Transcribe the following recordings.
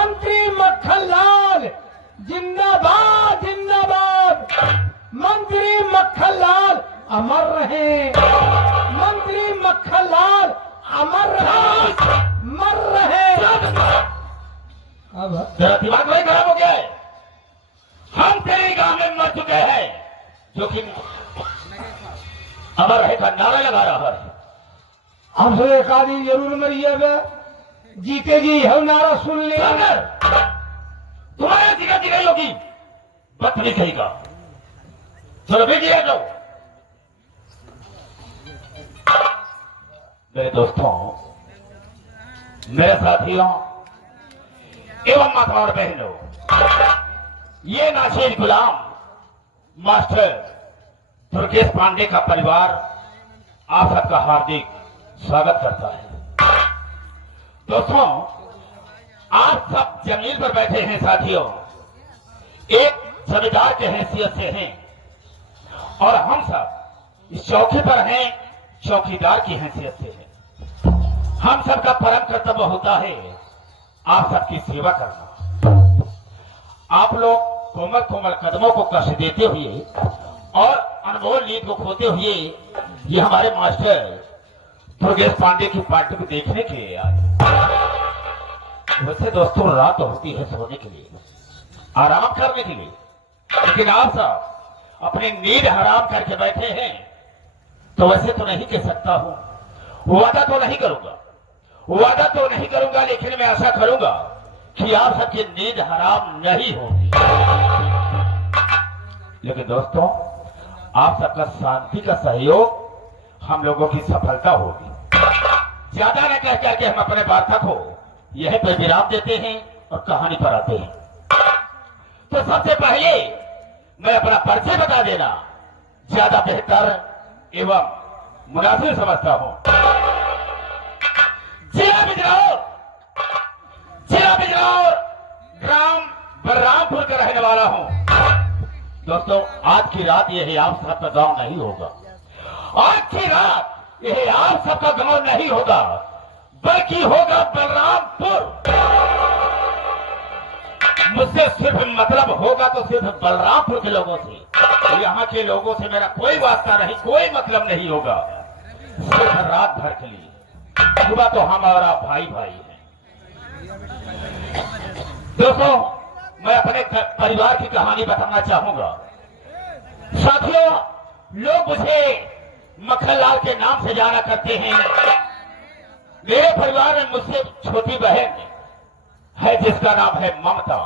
मंत्री मक्खनलाल जिंदाबाद जिंदाबाद। मंत्री मक्खनलाल अमर रहे, मंत्री मक्खनलाल अमर रहे, मर रहे। अब तेरा दिमाग वही खराब हो गया है। हम तेरे गांव में मर चुके हैं, जो कि अमर रहे का नारा लगा रहा है। हमसे एक आदमी जरूर मरिएगा, जीते जी हम नारा सुन ले। तुम्हारे जिगा जिगाई होगी, बदतमीज कहेगा। चलो भेजिए जाओ। मेरे दोस्तों, मेरे साथियों एवं माता और बहनों, ये नासिर गुलाम मास्टर दुर्गेश पांडे का परिवार आप सबका हार्दिक स्वागत करता है। दोस्तों, आप सब जमीन पर बैठे हैं साथियों, एक जमींदार के हैसियत से हैं और हम सब इस चौकी पर हैं चौकीदार की हैसियत से हैं। हम सबका परम कर्तव्य होता है आप सबकी सेवा करना। आप लोग कोमल कोमल कदमों को कष्ट देते हुए और अनमोल नींद को खोते हुए ये हमारे मास्टर दुर्गेश पांडे की पार्टी को देखने के लिए आए। वैसे दोस्तों, रात होती है सोने के लिए, आराम करने के लिए, लेकिन आप सब अपनी नींद हराम करके बैठे हैं। तो वैसे तो नहीं कह सकता हूं, वादा तो नहीं करूंगा, लेकिन मैं आशा करूंगा कि आप सबकी नींद हराम नहीं होगी। लेकिन दोस्तों, आप सबका शांति का सहयोग हम लोगों की सफलता होगी। ज्यादा न कह करके हम अपने वार्ता को यहीं पर विराम देते हैं और कहानी पर आते हैं। तो सबसे पहले मैं अपना परिचय बता देना ज्यादा बेहतर एवं मुनासिब समझता हूं। जिला बिजनौर ग्राम बलरामपुर का रहने वाला हूं। दोस्तों, आज की रात यह आप सबका गांव नहीं होगा। आज की रात यह आप सबका गांव नहीं होगा, बल्कि होगा बलरामपुर। मुझसे सिर्फ मतलब होगा तो सिर्फ बलरामपुर के लोगों से। यहाँ के लोगों से मेरा कोई वास्ता नहीं, कोई मतलब नहीं होगा। सिर्फ रात भर के लिए, सुबह तो हमारा भाई भाई है। दोस्तों, मैं अपने परिवार की कहानी बताना चाहूंगा। साथियों, लोग मुझे मक्खनलाल के नाम से जाना करते हैं। मेरे परिवार में मुझसे छोटी बहन है जिसका नाम है ममता।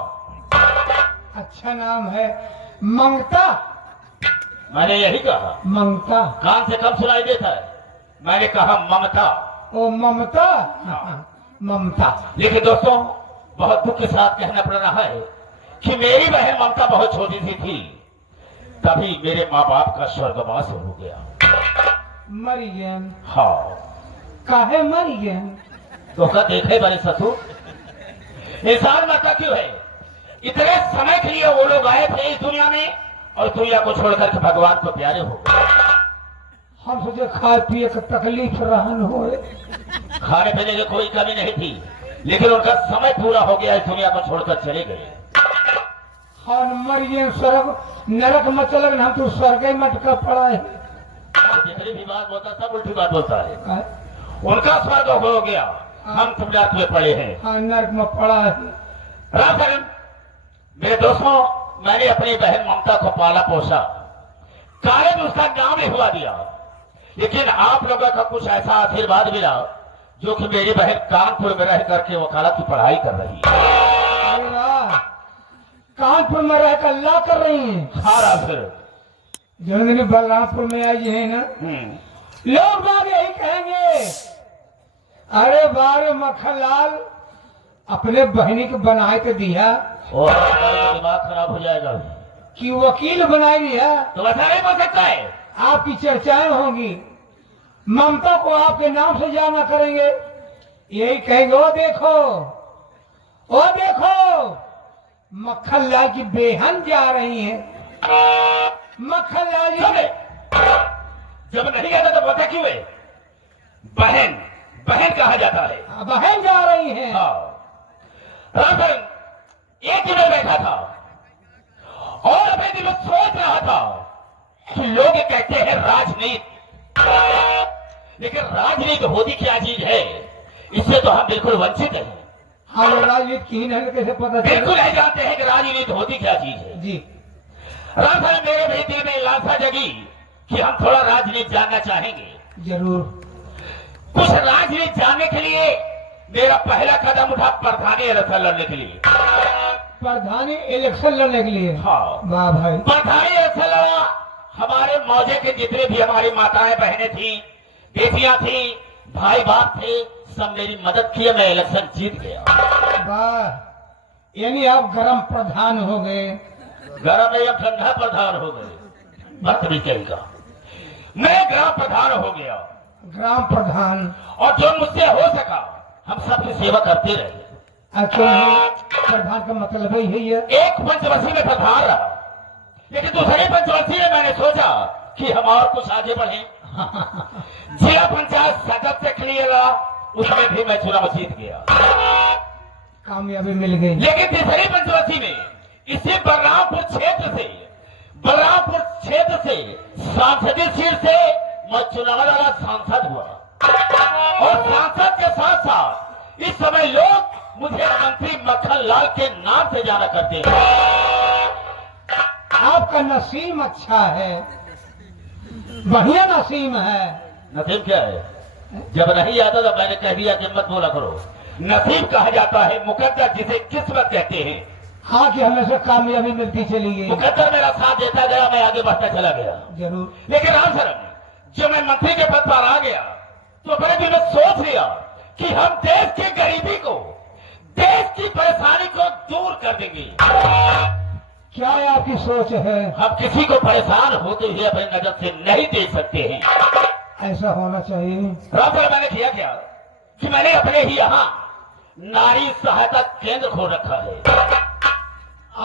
अच्छा नाम है, मंगता। मैंने यही कहा, मंगता कान से कम सुनाई देता है। मैंने कहा ममता। ओ ममता, ममता। लेकिन दोस्तों, बहुत दुख के साथ कहना पड़ रहा है कि मेरी बहन ममता बहुत छोटी सी थी, तभी मेरे माँ बाप का स्वर्गवास हो गया। मरी गए? हाँ। काहे मरी गए? धोखा देखे बड़े ससुर, इंसान मरता क्यों है? इतने समय के लिए वो लोग आए थे इस दुनिया में और दुनिया को छोड़कर के भगवान को प्यारे हो गए। हम सोचे खाए पिए का तकलीफ रहन हो, खाने पीने की कोई कमी नहीं थी, लेकिन उनका समय पूरा हो गया, इस दुनिया को छोड़कर चले गए। हाँ, मरिए स्वर्ग नरक में चले गए, हम तो स्वर्ग में अटका पड़ा है। जितनी भी बात बोलता सब उल्टी बात बोलता है। उनका स्वर्ग हो गया, हम तुम रात में पड़े हैं। हाँ, नरक में पड़ा है। राजन, मेरे दोस्तों, मैंने अपनी बहन ममता को पाला पोसा, काले में उसका नाम ही हुआ दिया। लेकिन आप लोगों का कुछ ऐसा आशीर्वाद मिला जो कि मेरी बहन कानपुर में रह करके वकालत की पढ़ाई कर रही है। कानपुर में रहकर ला कर रही है। सारा फिर जो बलरामपुर में आई है ना, लोग बाग यही कहेंगे, अरे बारे मक्खनलाल अपने बहनी को बनाए तो दिया, और दिमाग खराब हो जाएगा कि वकील बनाई दिया। तो ऐसा नहीं हो सकता है। आपकी चर्चाएं होंगी, ममता को आपके नाम से जाना करेंगे, यही कहेंगे, ओ देखो मक्खनलाल की बेहन जा रही है। मक्खनलाल जी जब नहीं कहता तो बोलते क्यों है? बहन बहन कहा जाता है। बहन जा रही है। हाँ। राजनीति, लेकिन राजनीति होती क्या चीज है, इससे तो हम बिल्कुल वंचित हैं। हाँ, वो राजनीति की है कैसे पता चले? बिल्कुल नहीं जानते हैं कि राजनीति होती क्या चीज है। जी, राम साहब, मेरे भी दिल में लालसा जगी कि हम थोड़ा राजनीति जानना चाहेंगे। जरूर। कुछ राजनीति जानने के लिए मेरा पहला कदम उठा प्रधानी इलेक्शन लड़ने के लिए। प्रधानी इलेक्शन लड़ने के लिए? हाँ, वाह भाई। प्रधानी इलेक्शन लड़ा। हमारे मौजे के जितने भी हमारी माताएं बहनें थी, बेटियां थी, भाई बाप थे, सब मेरी मदद किए, मैं इलेक्शन जीत गया। वाह, यानी आप गरम प्रधान हो गए। गरम नहीं, अब ठंडा प्रधान हो गए। बदतमीजी का मैं ग्राम प्रधान हो गया। ग्राम प्रधान। और जो मुझसे हो सका हम सबकी सेवा करते रहे। अच्छा, प्रधान का मतलब ही है। एक पंचवर्षीय में प्रधान रहा, लेकिन दूसरे पंचवर्षीय में मैंने सोचा कि हम और कुछ आगे बढ़े। जिला पंचायत सदस्य के लिए लड़ा, उसमें भी मैं चुनाव जीत गया, कामयाबी मिल गई। लेकिन तीसरी पंचवर्षीय में इसी बलरामपुर क्षेत्र से सांसदीय सीट से मैं चुनाव लड़ा, सांसद हुआ। और सांसद के साथ साथ इस समय लोग मुझे मंत्री मक्खन लाल के नाम से जाना करते हैं। आपका नसीब अच्छा है, बढ़िया नसीब है। नसीब क्या है? जब नहीं आता तो मैंने कह दिया कि मत बोला करो। नसीब कहा जाता है मुकद्दर, जिसे किस्मत कहते हैं। हाँ, कि हमेशा कामयाबी मिलती चली गई। मुकद्दर मेरा साथ देता गया, मैं आगे बढ़ता चला गया। जरूर। लेकिन राम साहब, जब मैं मंत्री के पद पर आ गया तो बड़े दिन में सोच लिया कि हम देश की गरीबी को, देश की परेशानी को दूर कर देंगे। क्या है आपकी सोच है? हम किसी को परेशान होते हुए अपनी नजर से नहीं देख सकते हैं। ऐसा होना चाहिए। राम साहब, मैंने किया क्या कि मैंने अपने ही यहाँ नारी सहायता केंद्र खोल रखा है।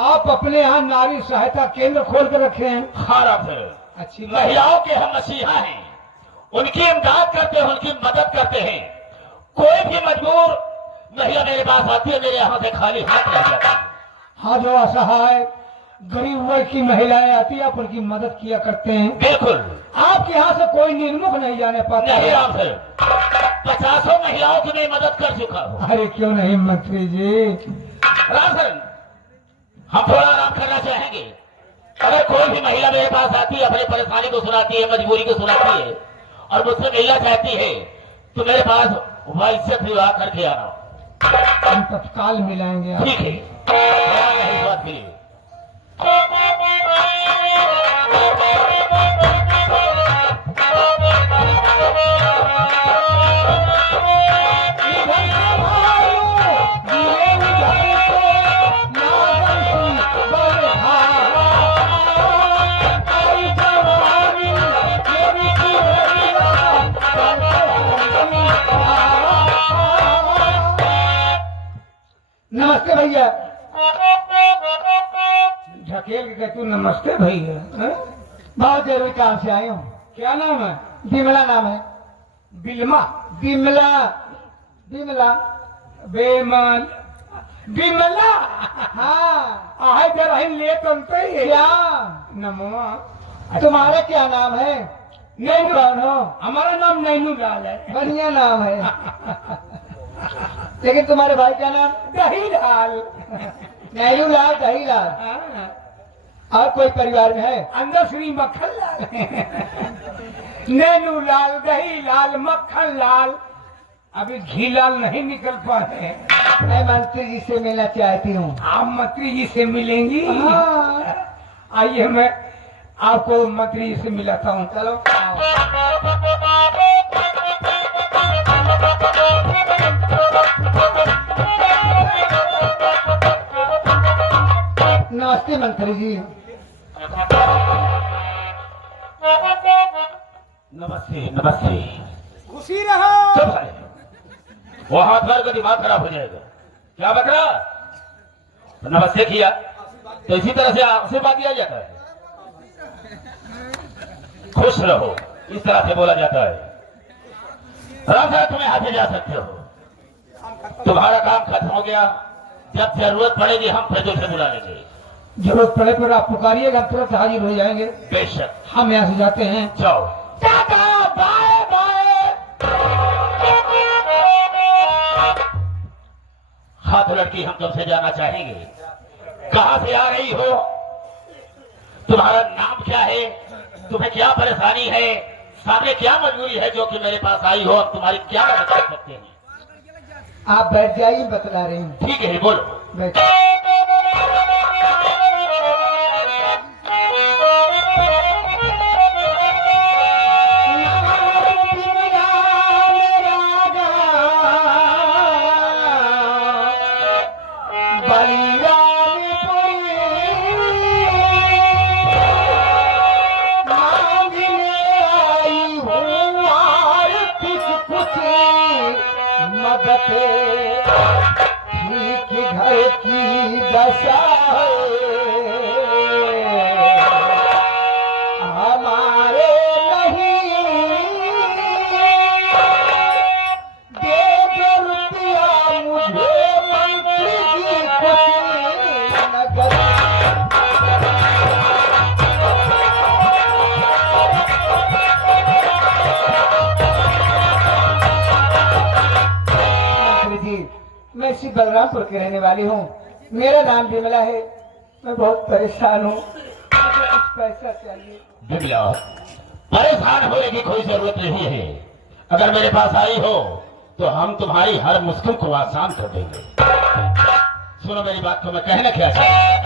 आप अपने यहाँ नारी सहायता केंद्र खोल कर रखे हैं? हाँ राम साहब, अच्छी बात। महिलाओं के हम मसीहा हैं, उनकी इमदाद करते हैं, उनकी मदद करते हैं। कोई भी मजबूर महिला मेरे पास आती है, मेरे यहाँ से खाली हाथ रह जाती है। हाँ, जो असहाय गरीब वर्ग की महिलाएं आती है, आप उनकी मदद किया करते हैं। बिल्कुल। आपके यहाँ से कोई निर्मुख नहीं जाने पाता? नहीं राम साहब, 50 महिलाओं की मैं मदद कर चुका हूँ। अरे क्यों नहीं मंत्री जी। राम साहब, हम थोड़ा आराम करना चाहेंगे। अगर कोई भी महिला मेरे पास आती है, अपनी परेशानी को सुनाती है, मजबूरी को सुनाती है और मुझसे मिलना चाहती है, तो मेरे पास वैसे विवाह करके आना। हम तत्काल मिलाएंगे। ठीक है, इस बात के लिए। नमस्ते भैया। ढकेल के कहतू नमस्ते भैया। हैं? बहुत जरूरी काम से आए हूँ। क्या नाम है? बिमला नाम है। बिलमा? बिमला। बिमला बेमन बिमला। हाँ, आहे जरा ही ले तुम तो ही। क्या नमो, तुम्हारा क्या नाम है? नैनू। कौन हो? हमारा नाम नैनू लाल है। बढ़िया नाम है। लेकिन तुम्हारे भाई का नाम? दही लाल। नैनू लाल, दही लाल। और कोई परिवार में है? अंदर श्री मक्खन लाल। नैनू लाल, दही लाल, मक्खन लाल। अभी घी लाल नहीं निकल पाए। मैं मंत्री जी से मिलना चाहती हूँ। आप मंत्री जी से मिलेंगी? आइए, मैं आपको मंत्री जी से मिलाता हूँ। चलो नमस्ते मंत्री जी। नमस्ते नमस्ते। खुशी रहो। चुप है, वो हाथ मार का दिमाग खराब हो जाएगा। क्या बक रहा? तो नमस्ते किया तो इसी तरह से आशीर्वाद दिया जाता है। खुश रहो, इस तरह से बोला जाता है। राम साहब, तुम्हें आगे जा सकते हो, तुम्हारा काम खत्म हो गया। जब जरूरत पड़ेगी हम फिर तुझे बुला लेंगे। जरूरत पड़े पर आप पुकारिएगा, हम तुरंत हाजिर हो जाएंगे। बेशक। हम यहाँ से जाते हैं। जाओ। टाटा बाय बाय। हाँ तो लड़की, हम तुमसे जानना चाहेंगे, कहां से आ रही हो, तुम्हारा नाम क्या है, तुम्हें क्या परेशानी है, सामने क्या मजबूरी है जो कि मेरे पास आई हो, हम तुम्हारी क्या मदद कर सकते हैं। आप बैठ जाइए, बतला रही हूँ। ठीक है, बोलो। बैठ। ठीक घर की दशा हमारे नहीं, दे दो रुपया मुझे मंत्री जी कुछ नगर। मैं श्री बलरामपुर की रहने वाली हूँ, मेरा नाम विमला है, मैं बहुत परेशान हूँ, मुझे कुछ पैसा चाहिए। विमला, परेशान होने की कोई जरूरत नहीं है, अगर मेरे पास आई हो तो हम तुम्हारी हर मुश्किल को आसान कर देंगे। सुनो मेरी बात को, मैं कहना क्या चाहता हूं।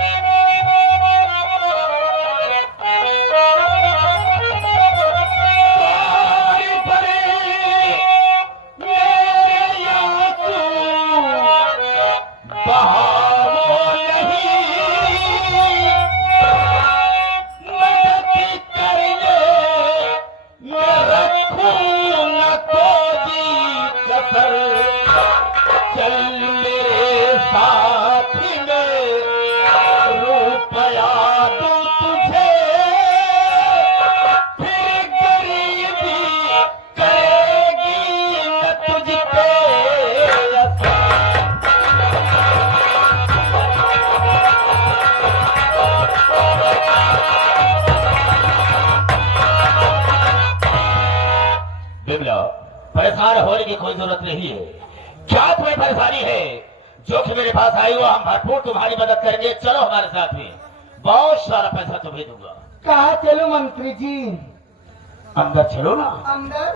परेशान होने की कोई जरूरत नहीं है, क्या तुम्हें परेशानी है जो कि मेरे पास आई हो, हम भरपूर तुम्हारी मदद करेंगे। चलो हमारे साथ में, बहुत सारा पैसा तुम्हें दूंगा। कहाँ चलो मंत्री जी? अंदर चलो ना। अंदर?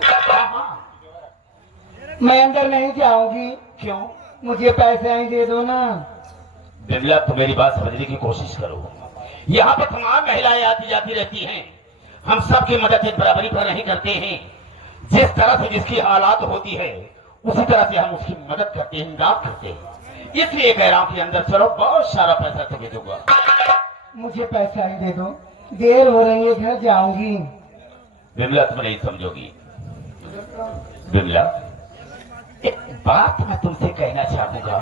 मैं अंदर नहीं जाऊंगी। क्यों? मुझे पैसे ही दे दो ना। विमला, तुम मेरी बात समझने की कोशिश करो, यहाँ पर तमाम महिलाएं आती जाती रहती हैं, हम सबकी मदद एक बराबरी पर नहीं करते हैं। जिस तरह से जिसकी हालात होती है उसी तरह से हम उसकी मदद करते हैं, इमदाद करते हैं। इसलिए कह रहा हूं कि अंदर चलो, बहुत सारा पैसा तुम्हें दूंगा। मुझे पैसा ही दे दो, देर हो रही है, घर जाऊंगी। विमला, तुम नहीं समझोगी। विमला, एक बात मैं तुमसे कहना चाहूंगा।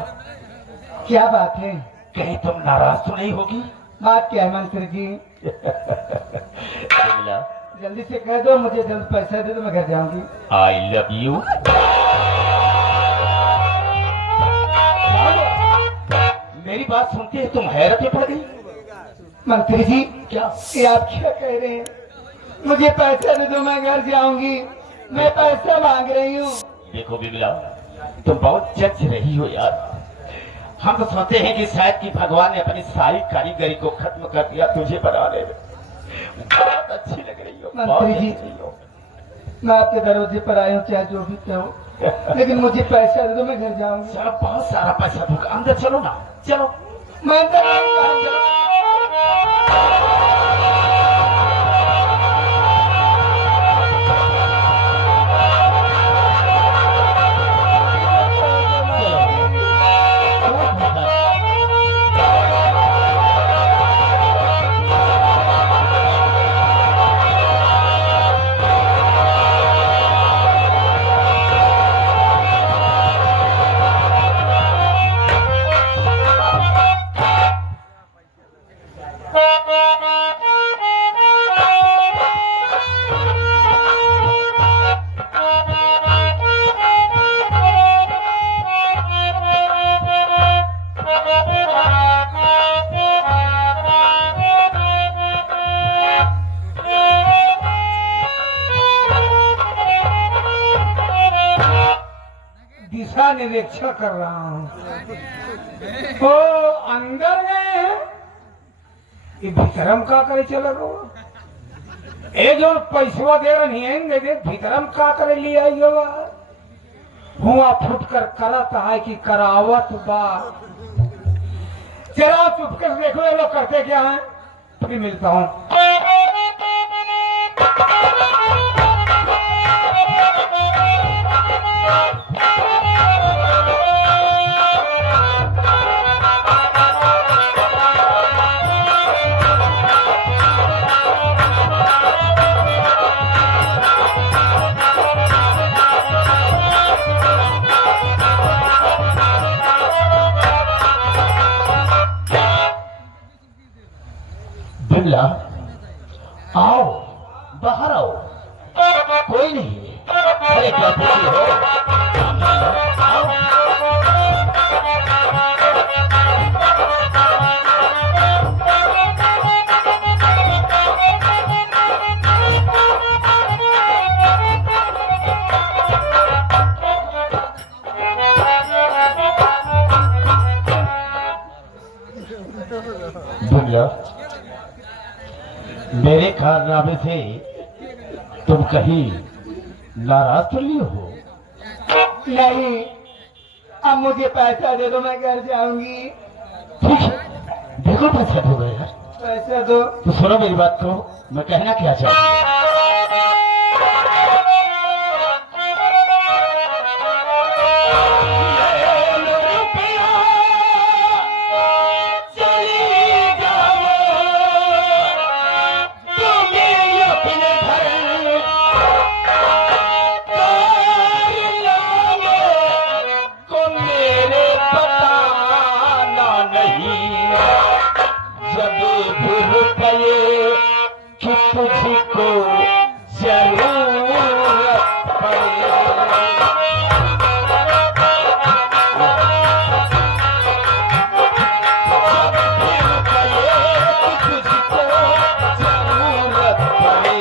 क्या बात है? कहीं तुम नाराज तो नहीं होगी? बात क्या है मंत्री जी? विमला, जल्दी से कह दो, मुझे जल्द पैसा दे दो, मैं घर जाऊंगी। I love you. मेरी बात सुनते ही तुम हैरत में पड़ गई। मंत्री जी, क्या ये आप क्या कह रहे हैं? मुझे पैसा दे दो, मैं घर जाऊंगी, मैं पैसा मांग रही हूँ। देखो विमला, तुम बहुत जच रही हो यार। हम तो सोचते हैं कि शायद कि भगवान ने अपनी सारी कारीगरी को खत्म कर दिया तुझे बनाने में। बहुत अच्छी लग रही हो मंत्री जी, मैं आपके दरवाजे पर आई हूँ, चाहे जो भी कहो, लेकिन मुझे पैसा दे दो, मैं घर जाऊंगी। चलो, बहुत सारा पैसा दूंगा, अंदर चलो ना। चलो। मैं अंदर नहीं जाऊंगी। अच्छा निरीक्षण कर रहा हूँ। ओ अंदर गए हैं, ये भीतरम का करे चल गो। ए जो पैसवा दे रही है दे भीतरम का करे लिया हुआ फुट कर करत है कि करावत बा। चलो चुपके से देखो ये लोग करते क्या है, फिर मिलता हूँ। बिमला आओ, बाहर आओ, कोई नहीं। अरे क्या खुशी हो, आओ। बिमला, मेरे कारनामे से तुम कहीं नाराज तो नहीं हो? नहीं, अब मुझे पैसा दे दो, मैं घर जाऊंगी। ठीक है, देखो पैसा दो यार। पैसा दो तो सुनो मेरी बात को, मैं कहना क्या चाहता हूँ। तुझको जरूरत पड़े, तुझको जरूरत पड़े,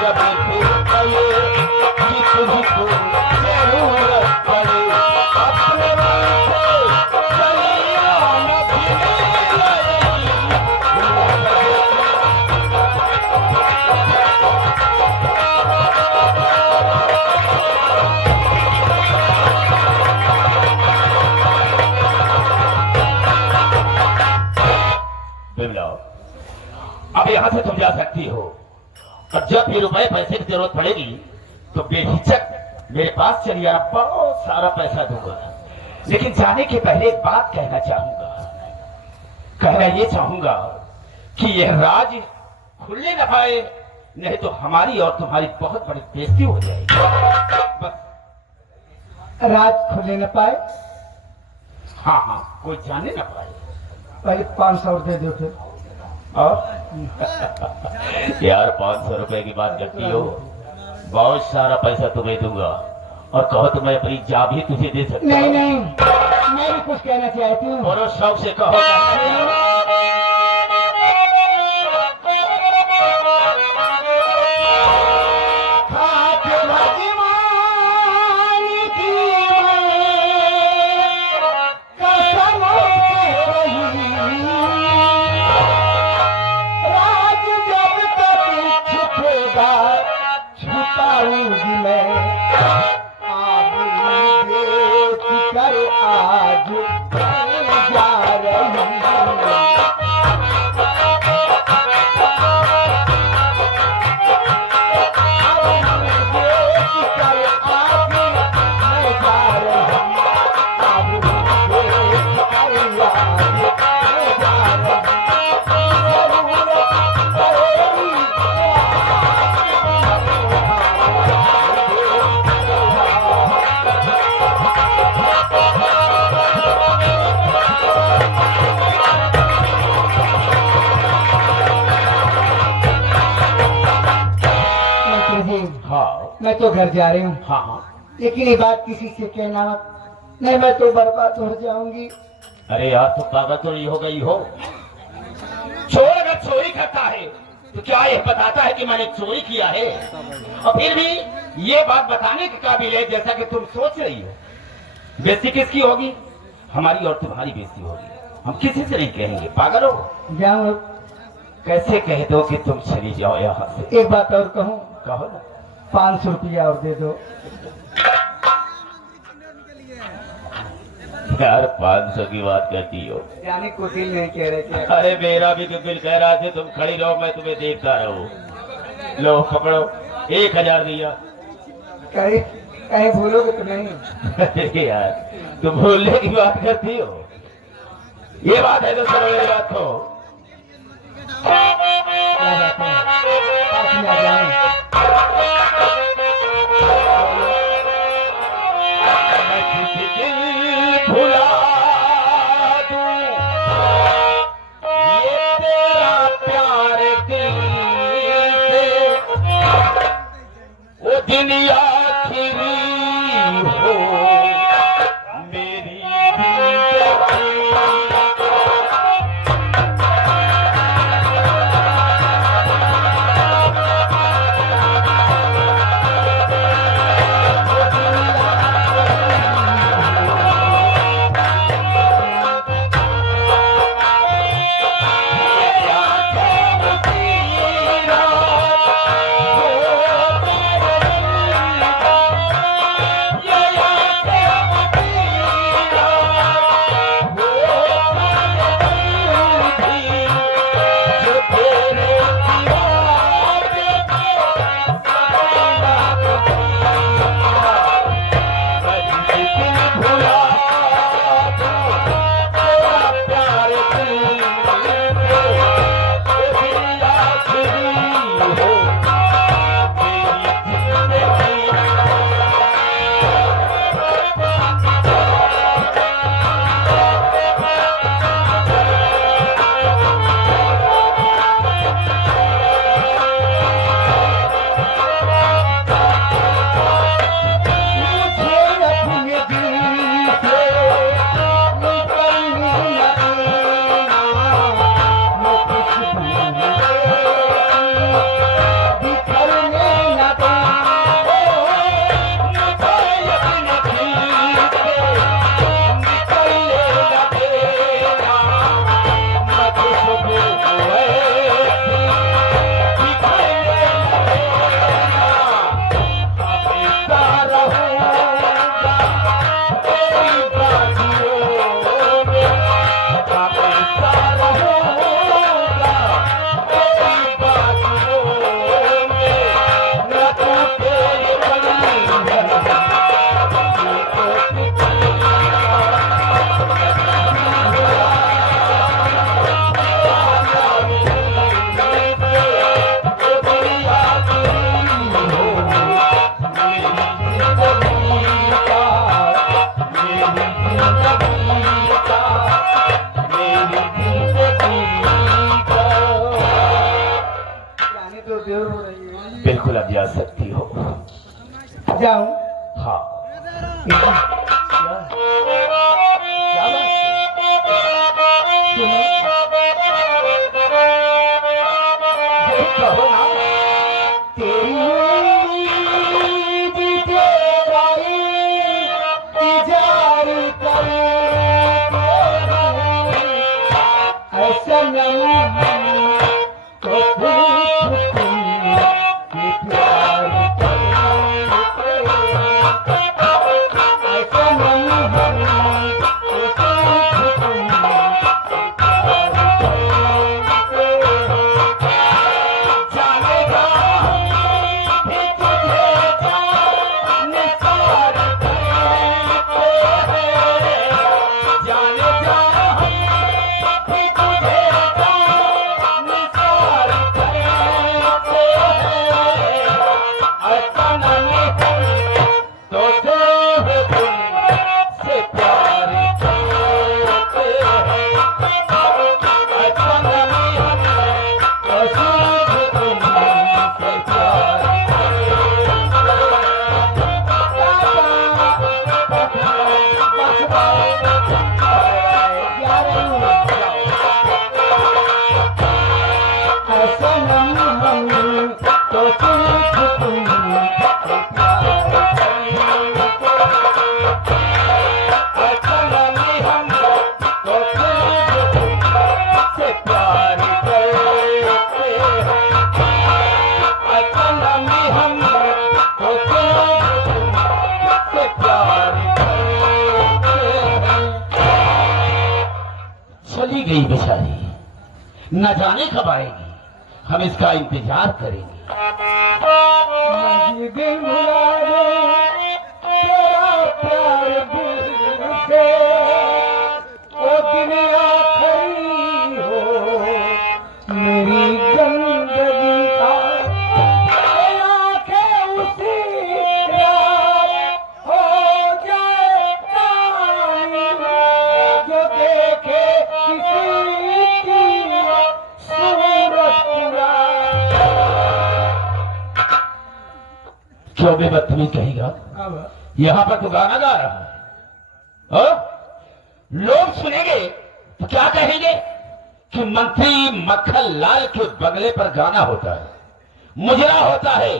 जब फिर कहे कि तुझको जरूरत पड़े, अपने अब यहां से तुम जा सकती हो, और जब भी रुपए पैसे की जरूरत पड़ेगी तो बेहिचक मेरे पास चलिए, आप बहुत सारा पैसा दूंगा। लेकिन जाने के पहले एक बात कहना चाहूंगा कि यह राज खुलने न पाए, नहीं तो हमारी और तुम्हारी बहुत बड़ी बेइज्जती हो जाएगी। बस राज खुले न पाए? हाँ, कोई जाने न पाए। पहले 500 दे दो फिर। और यार 500 रुपए की बात करती हो, बहुत सारा पैसा तुम्हें दूंगा, और कहो तो मैं अपनी जान भी तुझे दे सकता हूँ। नहीं, मैं भी कुछ कहना चाहती हूँ। और शौक से कहो। मैं तो घर जा रही हूँ। हाँ, लेकिन ये बात किसी से कहना मत, नहीं मैं तो बर्बाद हो जाऊंगी। अरे यार, तो पागल तो नहीं हो गई हो? चोर अगर चोरी करता है तो क्या यह बताता है कि मैंने चोरी किया है? और फिर भी ये बात बताने के काबिल है जैसा कि तुम सोच रही हो। बेइज्जती किसकी होगी? हमारी और तुम्हारी बेइज्जती होगी। हम किसी से नहीं कहेंगे। पागल हो? जाऊं? कैसे कह दो कि तुम चली जाओ यहाँ से? एक बात और कहूं? कहो ना। 500 रुपया और दे दो। यार 500 की बात करती हो? जाने को दिल नहीं कह रहे थे। अरे मेरा भी तो दिल कह रहा था तुम खड़ी रहो, मैं तुम्हें देखता रहूं। लो पकड़ो, 1000 दिया। कहीं कहीं भूलोगे तो नहीं? अरे यार तुम भूलने की बात करती हो? ये बात है तो चलो मेरी बात को। क्या बात है? पास में आ जाऊं? भुला दूं ये तेरा प्यार दिल से, वो दिन आखिरी हो मेरी जिंदगी। बिल्कुल अब जा सकती हो। जाऊं? हाँ। क्या बात? सुनो, ये कहो ना, तेरी उम्मीद तेरा इंतजार करते हैं, ऐसा नहीं तो फिर तुम ये प्यार करते हैं, ऐसा नहीं तो फिर तुम गई बेचारी, न जाने कब आएगी, हम इसका इंतजार करेंगे। मैं ये दिल भुला दूं तेरा प्यार दिल से, ओ दिन आखिरी हो मेरी जिंदगी का, ये आंखें उसी रात हो जाए काली, जो देखे किसी की सूरत पूरा। क्यों बेबदतमीज कहेगा, अब यहाँ पर तो गाना गा रहा है, लोग सुनेंगे तो क्या कहेंगे कि मंत्री मक्खन लाल के बगले पर गाना होता है, मुजरा होता है।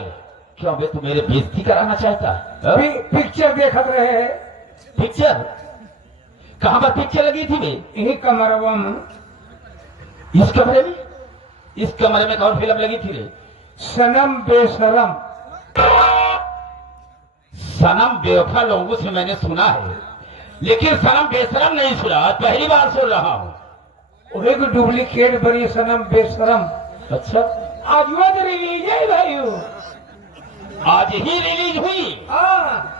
क्यों बे, तू मेरे बेइज्जती कराना चाहता है? पिक्चर देखत रहे हैं, पिक्चर कहां पर पिक्चर लगी थी बे? यही कमरवा में। इस कमरे में? इस कमरे में कौन फिल्म लगी थी रे? सनम बेशरम। सनम बेवफा लोगों से मैंने सुना है, लेकिन सनम बेशरम नहीं सुना, पहली बार सुन रहा हूँ। एक डुप्लीकेट बनी सनम बेशरम। अच्छा, आज वो तो रिलीज है भाई, आज ही रिलीज हुई? हाँ।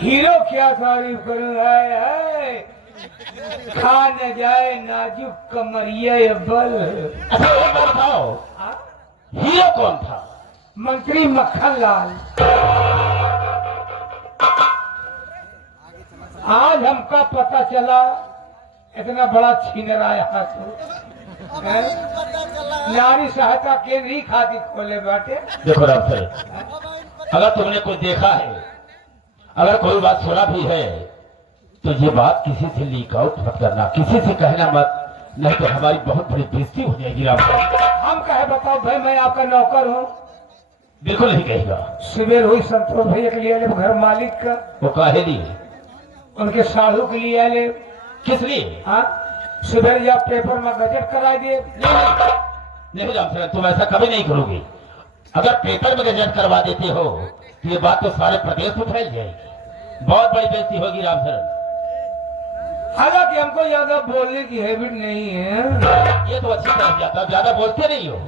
हीरो क्या तारीफ करूं, है खा न जाए नाजुक कमरिया बल। अच्छा एक बात बताओ, हाँ? हीरो कौन था? मंत्री मक्खन लाल। आज हमका पता चला इतना बड़ा छीनरा यहाँ से है? नारी सहायता केंद्र ही खातिर खोले बाटे। देखो राम साहब, अगर तुमने कुछ देखा है, अगर कोई बात सुना भी है, तो ये बात किसी से लीक आउट मत करना, किसी से कहना मत, नहीं तो हमारी बहुत बड़ी बेइज्जती हो जाएगी। राम साहब हम कहे बताओ भाई, मैं आपका नौकर हूँ। बिल्कुल नहीं कहेगा। सुबह हुई संतोष भैया के लिए घर मालिक का, वो काहे लिए? उनके साधु के लिए आले। किस लिए? हाँ, सुबह या पेपर में गजट करा दिए। नहीं राम साहब, तुम ऐसा कभी नहीं करोगे। अगर पेपर में गजट करवा देते हो तो ये बात तो सारे प्रदेश में फैल जाएगी, बहुत बड़ी बेइज्जती होगी। राम साहब हालांकि हमको ज्यादा बोलने की हैबिट नहीं है, ये तो अच्छी तरह जाता, ज्यादा बोलते नहीं हो।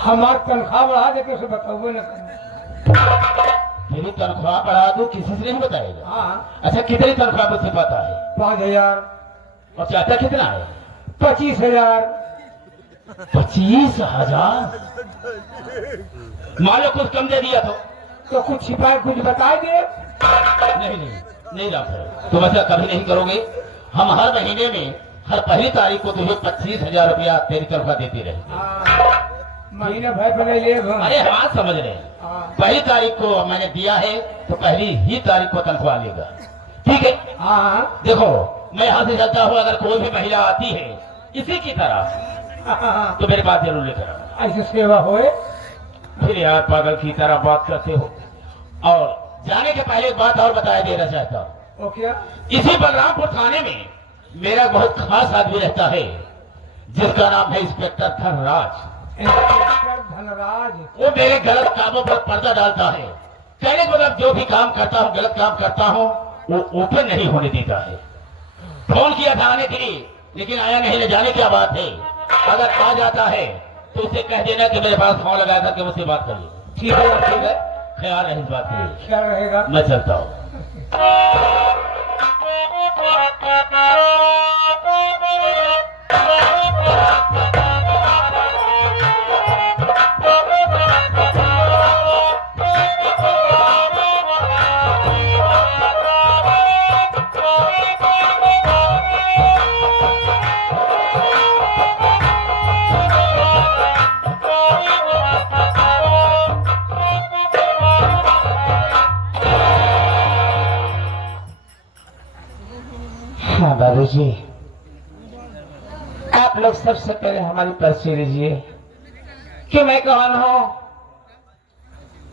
हमारी तनख्वाह बढ़ा दे के उसे बताओ न करना। मेरी तनख्वाह बढ़ा दूं, किसी से नहीं बताएगा। हाँ, अच्छा कितनी तनख्वाह मुझसे पता है? 5000। और चाचा कितना है? 25,000। 25,000? मान लो कुछ कम दे दिया तो कुछ छिपाए कुछ बता दे। नहीं नहीं नहीं राम साहब, तुम ऐसा कभी नहीं करोगे। हम हर महीने में हर पहली तारीख को तुम्हें 25,000 रुपया तेरी तनख्वाह देते रहे। महीना भर पहले ले। अरे हाँ समझ रहे हैं, पहली तारीख को मैंने दिया है तो पहली ही तारीख को तनख्वाह लेगा, ठीक है? हाँ। देखो मैं यहाँ से चलता हूँ, अगर कोई भी महिला आती है इसी की तरह तो मेरे बात जरूर लेकर आओ। ऐसी सेवा होए। फिर यार पागल की तरह बात करते हो। और जाने के पहले एक बात और बताया देना चाहता हूँ। ओके। इसी बलरामपुर थाने में मेरा बहुत खास आदमी रहता है, जिसका नाम है इंस्पेक्टर धनराज। धनराज वो मेरे गलत कामों पर पर्दा डालता है। कहने को मतलब जो भी काम करता हूँ, गलत काम करता हूँ, वो ओपन नहीं होने देता है। फोन किया था आने के लिए, लेकिन आया नहीं। ले जाने क्या बात है, अगर आ जाता है तो उसे कह देना कि मेरे पास फोन लगाया करके मुझसे बात करिए। ठीक है, ठीक है, ख्याल है इस बात के लिए। क्या रहेगा। मैं चलता हूँ। हाँ दादू जी, आप लोग सबसे पहले हमारी परिचय लीजिए कि मैं कौन हूँ,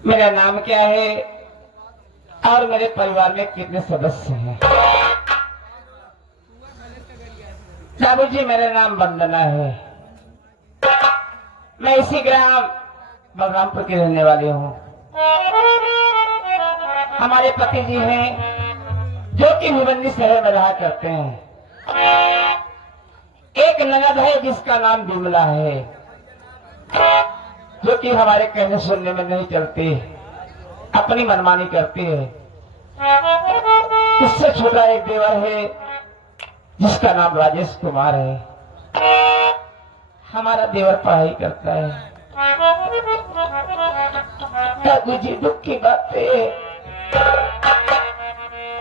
मेरा नाम क्या है और मेरे परिवार में कितने सदस्य हैं। दादू जी, मेरा नाम वंदना है। मैं इसी ग्राम बलरामपुर की रहने वाली हूँ। हमारे पति जी हैं जो कि भिवंडी शहर में रहा करते हैं। एक ननद है जिसका नाम बिमला है, जो कि हमारे कहने सुनने में नहीं चलती, अपनी मनमानी करती है। इससे छोटा एक देवर है जिसका नाम राजेश कुमार है। हमारा देवर पढ़ाई करता है। जी दुख की बात है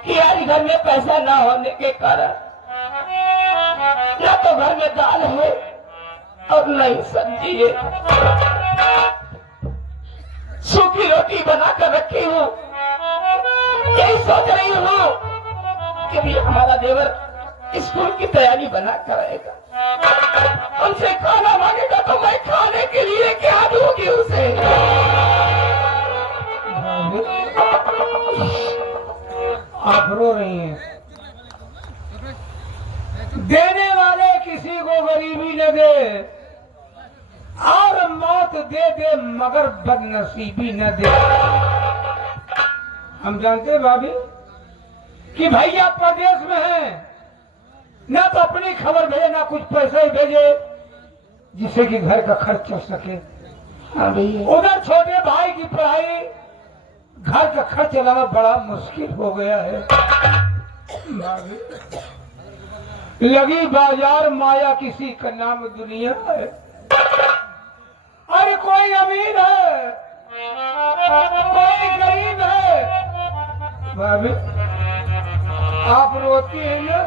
कि आज घर में पैसा ना होने के कारण ना तो घर में दाल है और न ही सब्जी है। सूखी रोटी बनाकर रखी हूँ। यही सोच रही हूँ कि भी हमारा देवर स्कूल की तैयारी बना कर आएगा, उनसे खाना मांगेगा तो मैं खाने के लिए क्या दूंगी उसे। आप रो रही हैं। देने वाले किसी को गरीबी न दे और मौत दे दे मगर बदनसीबी न दे। हम जानते हैं भाभी कि भैया प्रदेश में हैं, ना तो अपनी खबर भेजे ना कुछ पैसा ही भेजे जिससे कि घर का खर्च चल सके। हाँ भैया, उधर छोटे भाई की पढ़ाई, घर का खर्च चलाना बड़ा मुश्किल हो गया है। लगी बाजार माया किसी का नाम दुनिया है। अरे कोई अमीर है कोई गरीब है। भाभी आप रोती है ना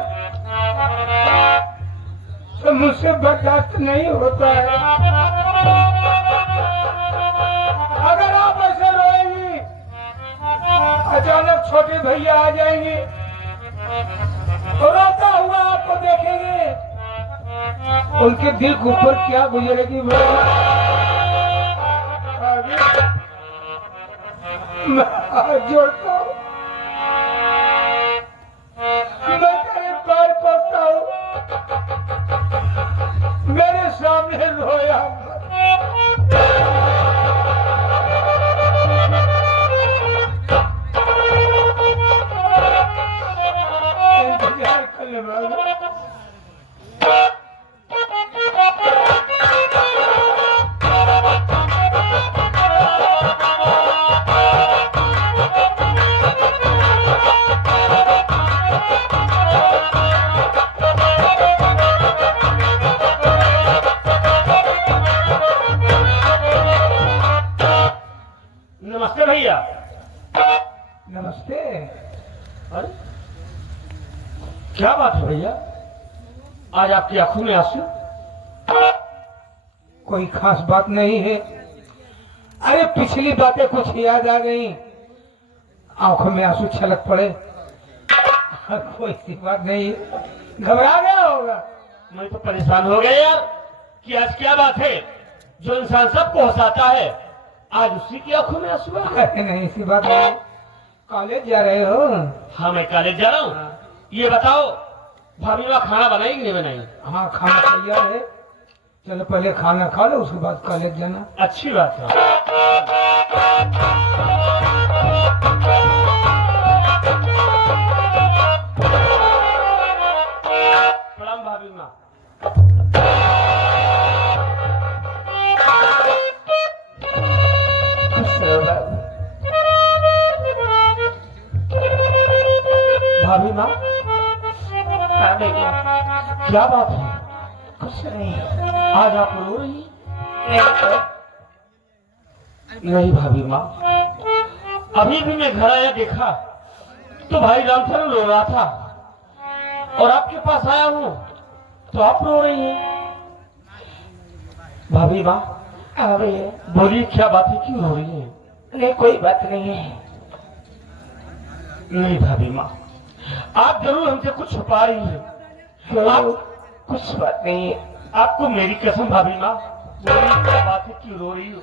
तो मुझसे बर्दाश्त नहीं होता है। अगर आप ऐसे रोएंगी अचानक छोटे भैया आ जाएंगे रोता हुआ आपको देखेंगे, उनके दिल के ऊपर क्या गुजरेगी। मैं हाथ जोड़ता हूँ, मैं तेरे पैर पड़ता हूँ, मेरे सामने रोया इंतजार करने वाला। नमस्ते भैया। नमस्ते। अरे क्या बात है भैया, आज आपकी आंखों में आंसू? कोई खास बात नहीं है। अरे पिछली बातें कुछ याद आ गई, आंखों में आंसू छलक पड़े। कोई सी बात नहीं है, घबरा गया होगा। मैं तो परेशान हो गया यार कि आज क्या बात है। जो इंसान सबको हंसाता है आज उसी की आंखों में आंसू आ गए। अरे नहीं सी बात नहीं। कॉलेज जा रहे हो? हाँ मैं कॉलेज जा रहा हूँ। ये बताओ भाभी माँ खाना बनाएगी नहीं बनाएगी? हाँ खाना तैयार है, चलो पहले खाना खा लो उसके बाद कॉलेज जाना। अच्छी बात है। प्रणाम भाभी माँ। भाभी माँ क्या बात है? कुछ नहीं। आज आप रो रही? नहीं भाभी माँ, अभी भी मैं घर आया देखा तो भाई रामचरण रो रहा था और आपके पास आया हूँ तो आप रो रही हैं। भाभी माँ बोलिए क्या बात है, क्यों रो रही है? नहीं कोई बात नहीं है। नहीं भाभी माँ, आप जरूर हमसे कुछ छुपा रही हैं। कुछ बात नहीं है। आपको मेरी कसम भाभी माँ, बोलिए क्या बात है, क्यों रो रही हो?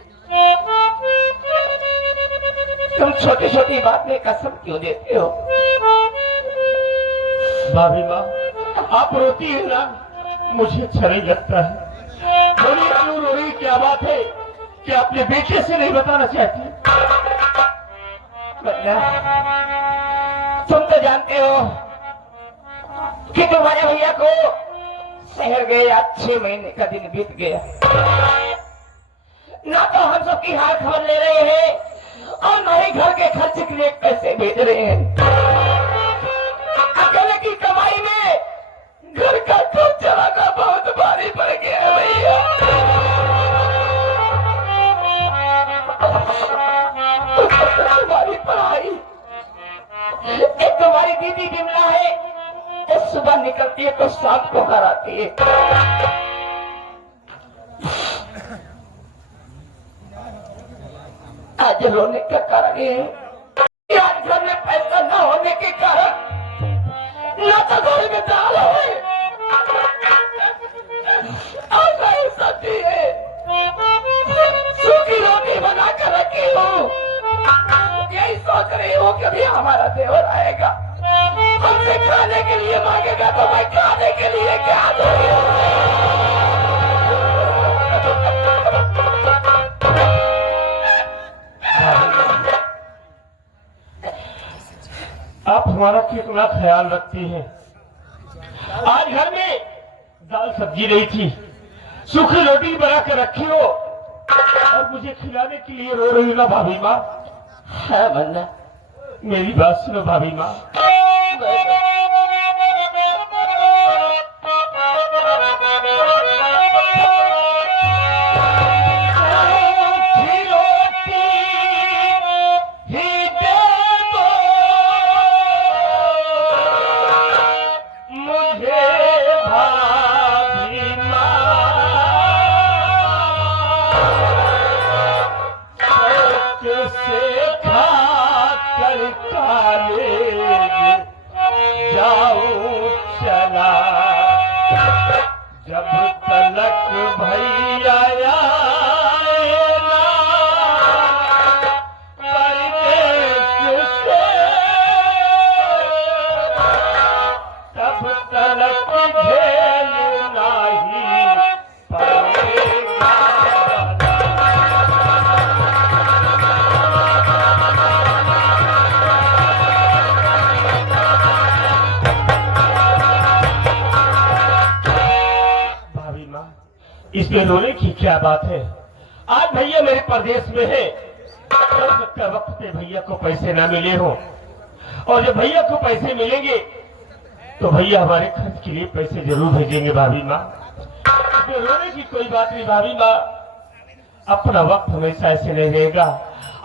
तुम छोटी छोटी बात में कसम क्यों देते हो? भाभी माँ आप रोती है ना, मुझे अच्छा नहीं लगता है। बोलिए क्यों रो रही, क्या बात है? क्या अपने बेटे से नहीं बताना चाहती? तुम तो जानते हो कि तुम्हारे भैया को शहर गए, 6 महीने का दिन बीत गया, ना तो हम सबकी हाल खबर ले रहे हैं और ना ही घर के खर्च के लिए पैसे भेज रहे हैं। अकेले की कमाई में घर का खर्च चलाना बहुत भारी पड़ गया है भैया। तुम्हारी पढ़ाई, एक तुम्हारी दीदी बिमला है, तो सुबह निकलती है तो शाम को घर आती है। आज रोने का कारण ये है, आज घर में पैसा न होने के कारण न तो घर में दाल है और न ही सब्जी है। सूखी रोटी बना कर रखी हूँ, यही सोच रही हूँ कि अभी हमारा देवर आएगा, हमसे खाने के लिए मांगेगा तो मैं खाने के लिए क्या दूंगी। आप हमारा कितना ख्याल रखती हैं। आज घर में दाल सब्जी नहीं थी, सूखी रोटी बना कर रखी हो और मुझे खिलाने के लिए रो रही हो ना भाभी माँ। है बन्ना, मेरी बात सुनो भाभी माँ। जब तलक भैया परदेश से, तब तलक झेल नहीं पड़ेगा। इसमें रोने की क्या बात है? आज भैया मेरे प्रदेश में है, का वक्त पे भैया को पैसे ना मिले हो, और जब भैया को पैसे मिलेंगे तो भैया हमारे खर्च के लिए पैसे जरूर भेजेंगे भाभी माँ। इसमें रोने की कोई बात नहीं भाभी माँ, अपना वक्त हमेशा ऐसे नहीं रहेगा।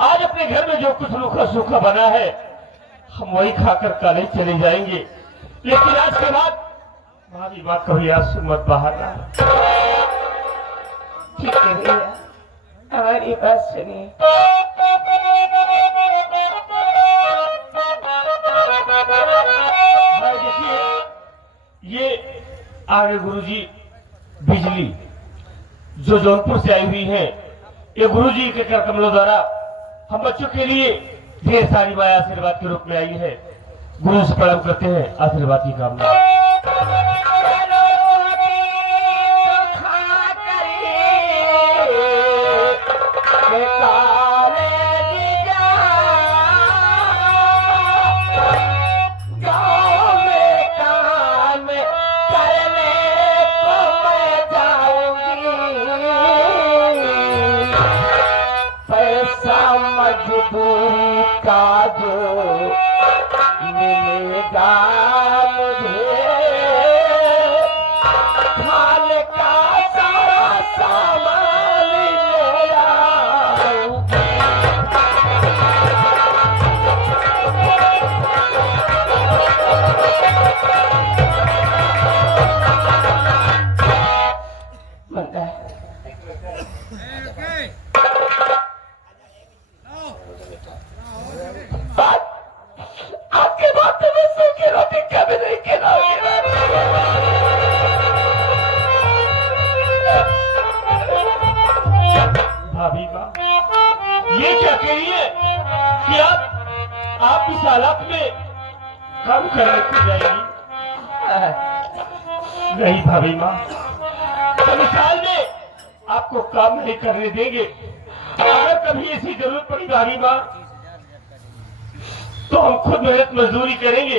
आज अपने घर में जो कुछ रूखा सूखा बना है हम वही खाकर कॉलेज चले जाएंगे, लेकिन आज के बाद भाभी माँ कभी आंसू मत बहाना। ठीक है भैया, हमारी बात सुनिए। भाई देखिए, ये आगे गुरुजी बिजली जो जौनपुर से आई हुई है, ये गुरुजी के कर कमलों द्वारा हम बच्चों के लिए ढेर सारी माया आशीर्वाद के रूप में आई है। गुरु से प्रणाम करते हैं, आशीर्वाद की कामना। मजदूरी का जो मिलेगा मुझे, खाने का सारा सामान ले आऊंगी। आपके बात में सूखी रोटी कभी नहीं खिलाऊंगी। भाभी माँ, ये क्या कह रही है कि आप इस हालत में काम करने को जाएगी? नहीं भाभी माँ, हम इस हाल में आपको काम नहीं करने देंगे। अगर कभी ऐसी जरूरत पड़ी भाभी माँ तो हम खुद मेहनत मजदूरी करेंगे,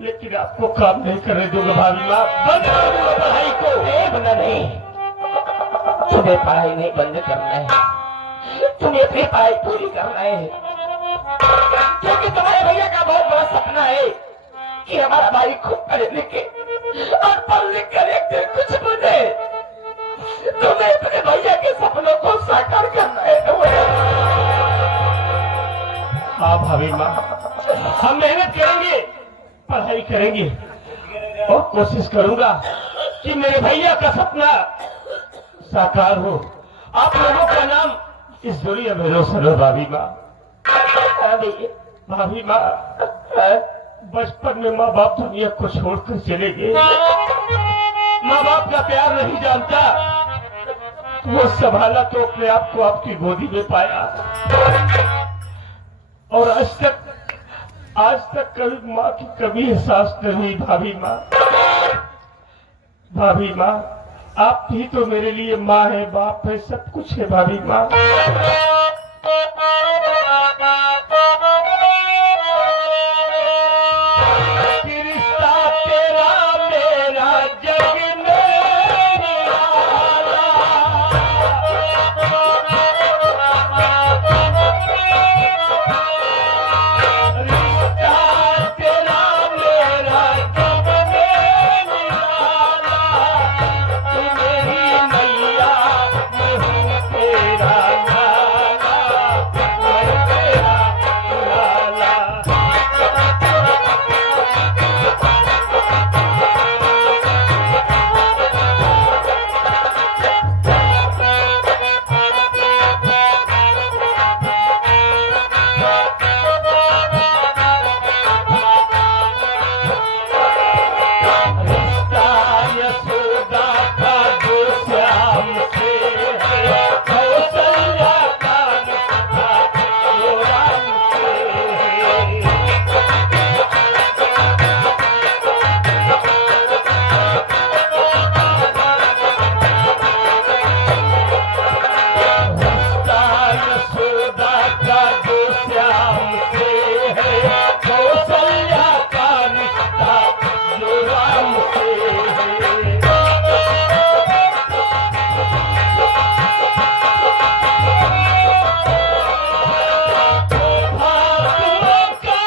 लेकिन आपको काम नहीं करने दूंगा भाभी माँ। बंद कर दूंगा पढ़ाई को। बंद नहीं, तुम्हें पढ़ाई नहीं बंद करना है, तुम्हें अपनी पढ़ाई पूरी करना है, क्योंकि तुम्हारे भैया का बहुत बड़ा सपना है कि हमारा भाई खूब पढ़े लिखे और पढ़ लिख कर एक दिन कुछ बने। तुम्हें अपने भैया के सपनों को साकार करना है। हाँ भाभी माँ, हम मेहनत करेंगे, पढ़ाई करेंगे और कोशिश करूंगा कि मेरे भैया का सपना साकार हो, आप लोगों का नाम इस दुनिया में रोशन हो। भाभी माँ, भाभी माँ, बचपन में माँ बाप दुनिया को छोड़कर चले गए। माँ बाप का प्यार नहीं जानता, वो संभाला तो अपने आप को आपकी गोदी में पाया और आज तक कभी माँ की कभी एहसास नहीं हुई। भाभी माँ, भाभी माँ, आप ही तो मेरे लिए माँ है, बाप है, सब कुछ है। भाभी माँ, रिश्ता तेरा मेरा जग में निराला, रिश्ता तेरा मेरा जग में निराला, तू मेरी मैया, मैं हूँ तेरा लाला, मैं तेरा लाला। रिश्ता यशोदा का जो श्याम से है, कौशल्या का रिश्ता जो राम से है। रिश्ता यशोदा का जो श्याम से है, कौशल्या का रिश्ता जो राम से है। फातिमा का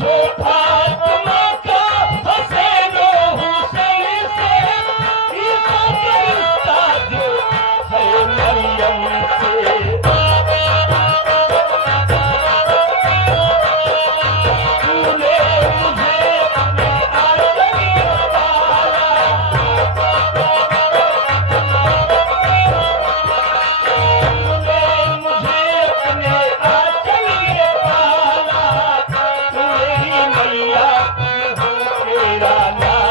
जो फातिमा का हुसैन हुसैन से, ईसा का रिश्ता जो है मरियम से। तूने मुझे अपने आंचल में पाला, तूने मुझे अपने आंचल में पाला, तू मेरी मैया, मैं हूँ तेरा लाला,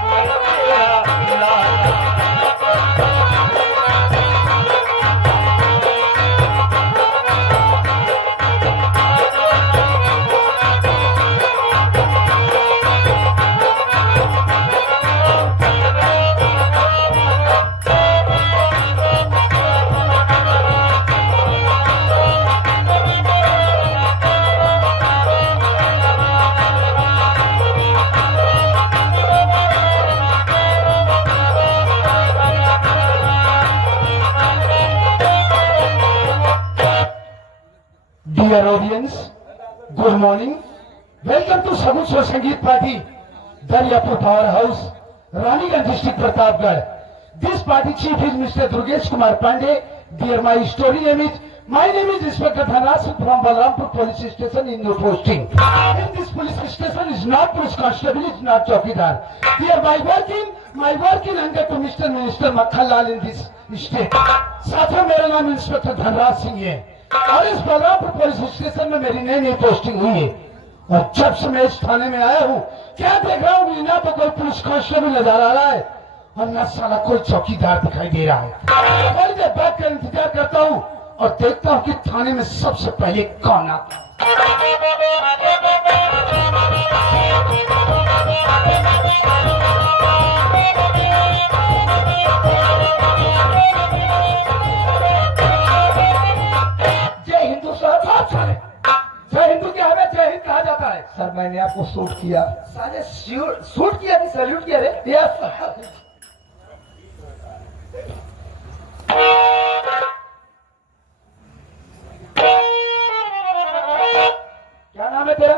मैं तेरा लाला। Dear audience, good morning. Welcome to Sagutso Sangeet Party, Daryapur Power House, Raniganj District, Pratapgarh. This party chief is Mr. Durgesh Kumar Pandey. Dear my story name is, my name is Inspector Dhanraj Singh from Balrampur Police Station in new posting. In this police station is not police constable, is not chowkidar. Dear my working under to Mr. Minister Makhanlal in this state. साथ में मेरा नाम inspector Dhanraj Singh है और इस Balrampur police station में मेरी नई पोस्टिंग हुई है। और जब से मैं इस थाने में आया हूँ, क्या देख रहा हूँ, ना तो कोई पुलिस कांस्टेबल नजर आ रहा है और न साला कोई चौकीदार दिखाई दे रहा है। थोड़ी देर बैठ कर इंतजार करता हूँ और देखता हूँ कि थाने में सबसे पहले कौन आता है। हिंदू के हमें जय हिंद कहा जाता है। सर मैंने आपको शूट किया। साले शूट किया कि सैल्यूट किया रे? यस क्या नाम है तेरा?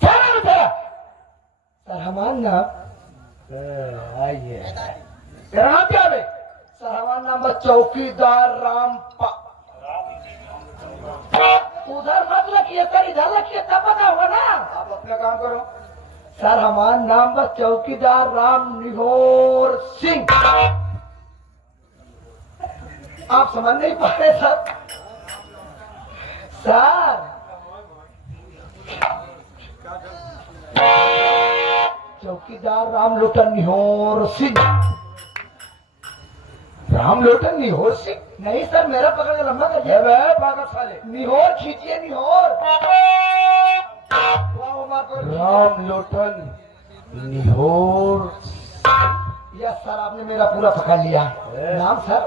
क्या नाम है तेरा? सर हमारा नाम आइए, तेरा नाम क्या है? सर हमारा नाम है चौकीदार रामपा। उधर मत रखिए सर, इधर रखिए तब पता होगा ना। आप अपना काम करो। सर हमारा नाम है चौकीदार राम निहोर सिंह। आप समझ नहीं पा रहे सर। सर चौकीदार राम लोटन निहोर सिंह। राम लोटन निहोर सिंह? नहीं सर, मेरा पकड़ के लंबा कर दिया। पागल साले, निहोर खींचिए निहोर। वाह, वाह, वाह। राम लोटन निहोर। यस सर, आपने मेरा पूरा पकड़ लिया। नाम सर?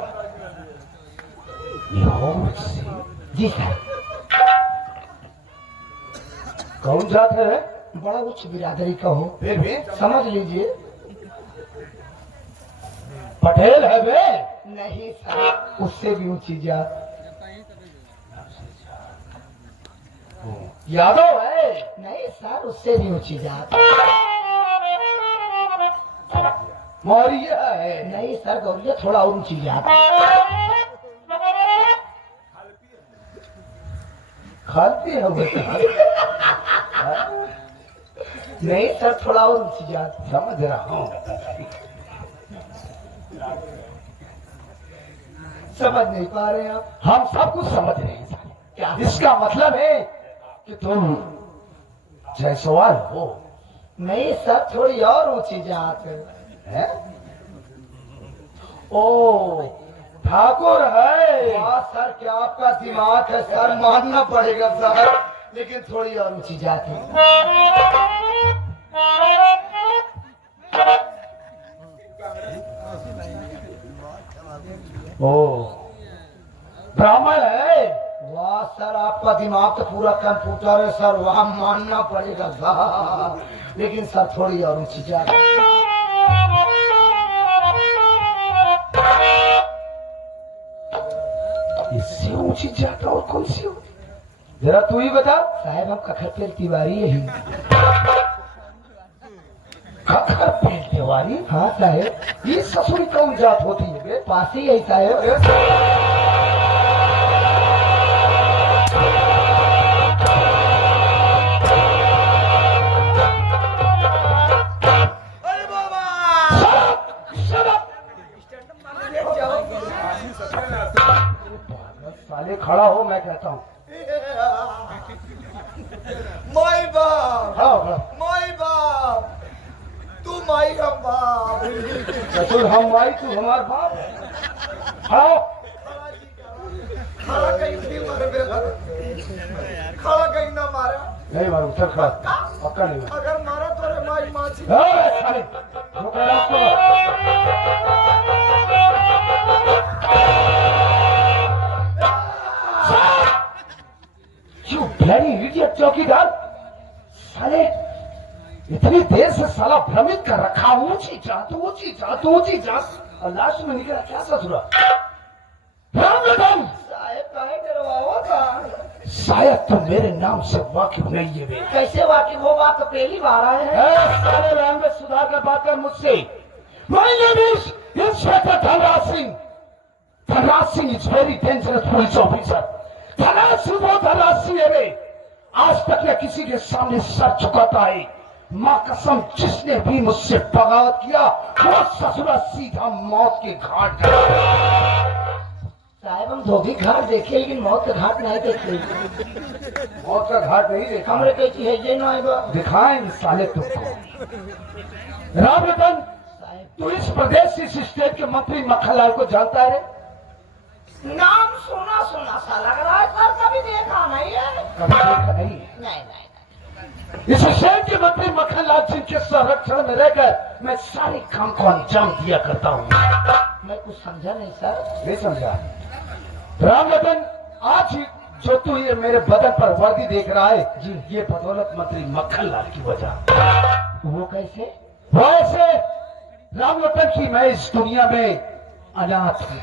निहोर सिंह? जी सर। कौन जात है? बड़ा उच्च बिरादरी का हो, फिर भी समझ लीजिए। पटेल है बे? नहीं सर, उससे भी ऊंची जात। यादव है? नहीं सर, उससे भी ऊंची जात। मौर्य है? नहीं सर, गौरिया थोड़ा और ऊंची जात। खालती है वो? नहीं सर, थोड़ा और ऊंची जात। समझ रहा हूँ। समझ नहीं पा रहे हैं आप? हम सब कुछ समझ रहे हैं साले। क्या? इसका मतलब है कि तुम जायसवाल हो? नहीं सर, थोड़ी और ऊंची जात हैं? ओ, ठाकुर है? वाह सर, क्या आपका दिमाग है सर, मानना पड़ेगा सर, लेकिन थोड़ी और ऊंची जात है। ओ, ब्राह्मण है? वाह सर, आपका दिमाग तो पूरा कंप्यूटर है सर, वहाँ मानना पड़ेगा सर, लेकिन सर थोड़ी और ऊंची जात है। इससे ऊंची जाता और कौन सी हो? जरा तू ही बता। साहब हम कखरपेल तिवारी यही। खखर पेल तिवारी? हाँ साहब, ये ससुरी कौन जात होती है बे? पासी यही साहब। साले खड़ा हो, मैं कहता हूँ। माई बाप, खड़ा हो, खड़ा। माई बाप, तू माई हम बाप। ससुर हम माई, तू हमार बाप। खड़ा हो। खड़ा कहीं नहीं मारे बेटा, खड़ा कहीं ना मारा। नहीं मारू, चल खड़ा। पक्का नहीं मारू। अगर मारा तो रे माई माची। साले रुक रहा उसको। You bloody idiot चौकीदार, साले इतनी देर से साला भ्रमित कर रखा। ऊंची जात, ऊंची जात, ऊंची जात, और लास्ट में निकला क्या ससुरा? राम साहब काहे डरवाओ था? शायद तुम मेरे नाम से वाकिफ नहीं है बे। कैसे वाकिफ हो? बात तो पहली बार आए हैं। साले राम में सुधार कर बात कर मुझसे। My name is Inspector Dhanraj Singh. Dhanraj Singh is very dangerous police officer. Dhanraj Singh वो धनराज सिंह है बे। आज तक यह किसी के सामने सर झुकाता है। माँ कसम, जिसने भी मुझसे बगावत किया वो ससुरा सीधा मौत के घाट गया। साहब हम धोबी घाट देखे, लेकिन मौत का घाट नहीं देखे। मौत का घाट नहीं देखा? हमरे कहती है ये ना आएगा। दिखाएं साले तुमको। राम रतन, तू इस प्रदेश इस स्टेट के मंत्री मक्खनलाल को जानता है? नाम सुना सुना सा लग रहा है सर, कभी देखा नहीं है। कभी देखा नहीं है। नहीं। इस शहर के मंत्री मक्खनलाल सिंह के संरक्षण में रहकर मैं सारे काम को अंजाम दिया करता हूँ। मैं कुछ समझा नहीं सर। नहीं समझा? राम रतन, आज जो तू ये मेरे बदन पर वर्दी देख रहा है जी, ये बदौलत मंत्री मक्खन लाल की वजह। वो कैसे? वो ऐसे राम लोटन की मैं इस दुनिया में अनाथ हूं।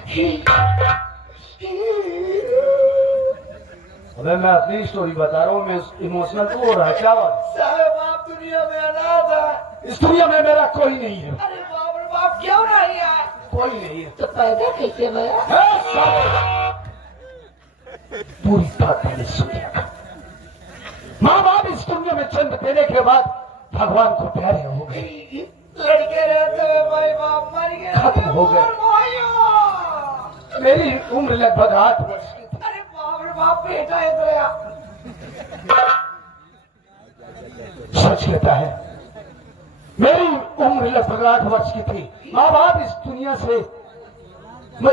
अबे मैं अपनी स्टोरी बता रहा हूँ, मैं इमोशनल तो हो रहा है क्या बात? साहब आप दुनिया में अनाथ है। इस दुनिया में मेरा कोई नहीं है। अरे बाप रे बाप, क्यों नहीं है? कोई नहीं है। तो पैदा कैसे हुआ? पूरी बात मैंने सुनी। माँ बाप इस दुनिया में जन्म देने के बाद भगवान को प्यारे हो गए, लड़के रहते हुए भाई बाप मर गए, खत्म हो गए। मेरी उम्र लगभग 8 वर्ष की थी। अरे बाप रे बाप, बेटा इधर सच कहता है, मेरी उम्र लगभग 8 वर्ष की थी। माँ बाप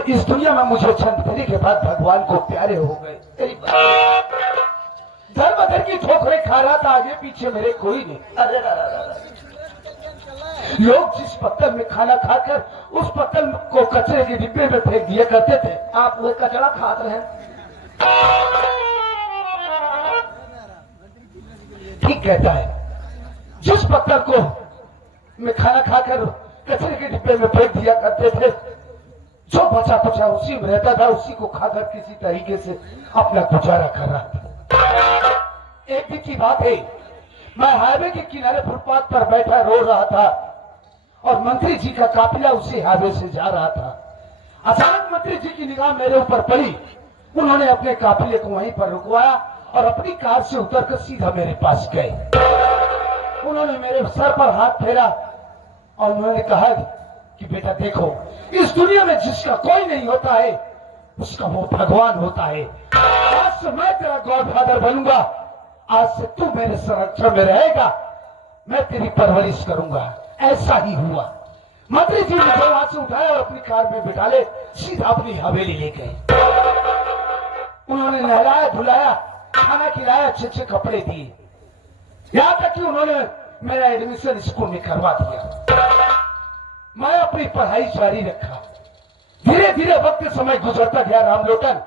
इस दुनिया में मुझे जन्म देने के बाद भगवान को प्यारे हो गए। धर्म धर की ठोकरें खा रहा था, आगे पीछे मेरे कोई नहीं। अरे लोग जिस पत्तल में खाना खाकर उस पत्तल को कचरे के डिब्बे में फेंक दिया करते थे, आप वो कचरा खाते हैं। ठीक कहता है। जिस पत्तल को में खाना खाकर कचरे के डिब्बे में फेंक दिया करते थे, जो बचा कुचा उसी में रहता था, उसी को खाकर किसी तरीके से अपना गुजारा कर रहा था। एक दिन की बात है, मैं हाईवे के किनारे फुटपाथ पर बैठा रो रहा था और मंत्री जी का काफिला उसी हाईवे से जा रहा था। अचानक मंत्री जी की निगाह मेरे ऊपर पड़ी। उन्होंने अपने काफिले को वहीं पर रुकवाया और अपनी कार से उतरकर सीधा मेरे पास गए। उन्होंने मेरे सर पर हाथ फेरा और उन्होंने कहा कि बेटा देखो, इस दुनिया में जिसका कोई नहीं होता है उसका वो भगवान होता है। आज से मैं तेरा गॉडफादर बनूंगा, आज से तू मेरे संरक्षण में रहेगा, मैं तेरी परवरिश करूंगा। ऐसा ही हुआ। मंत्री जी मुझे वहां से उठाया और अपनी कार में बिठा ले सीधा अपनी हवेली ले गए। उन्होंने नहलाया धुलाया, खाना खिलाया, अच्छे अच्छे कपड़े दिए, यहां तक कि उन्होंने मेरा एडमिशन स्कूल में करवा दिया। मैं अपनी पढ़ाई जारी रखा। धीरे धीरे वक्त समय गुजरता गया राम लोटन।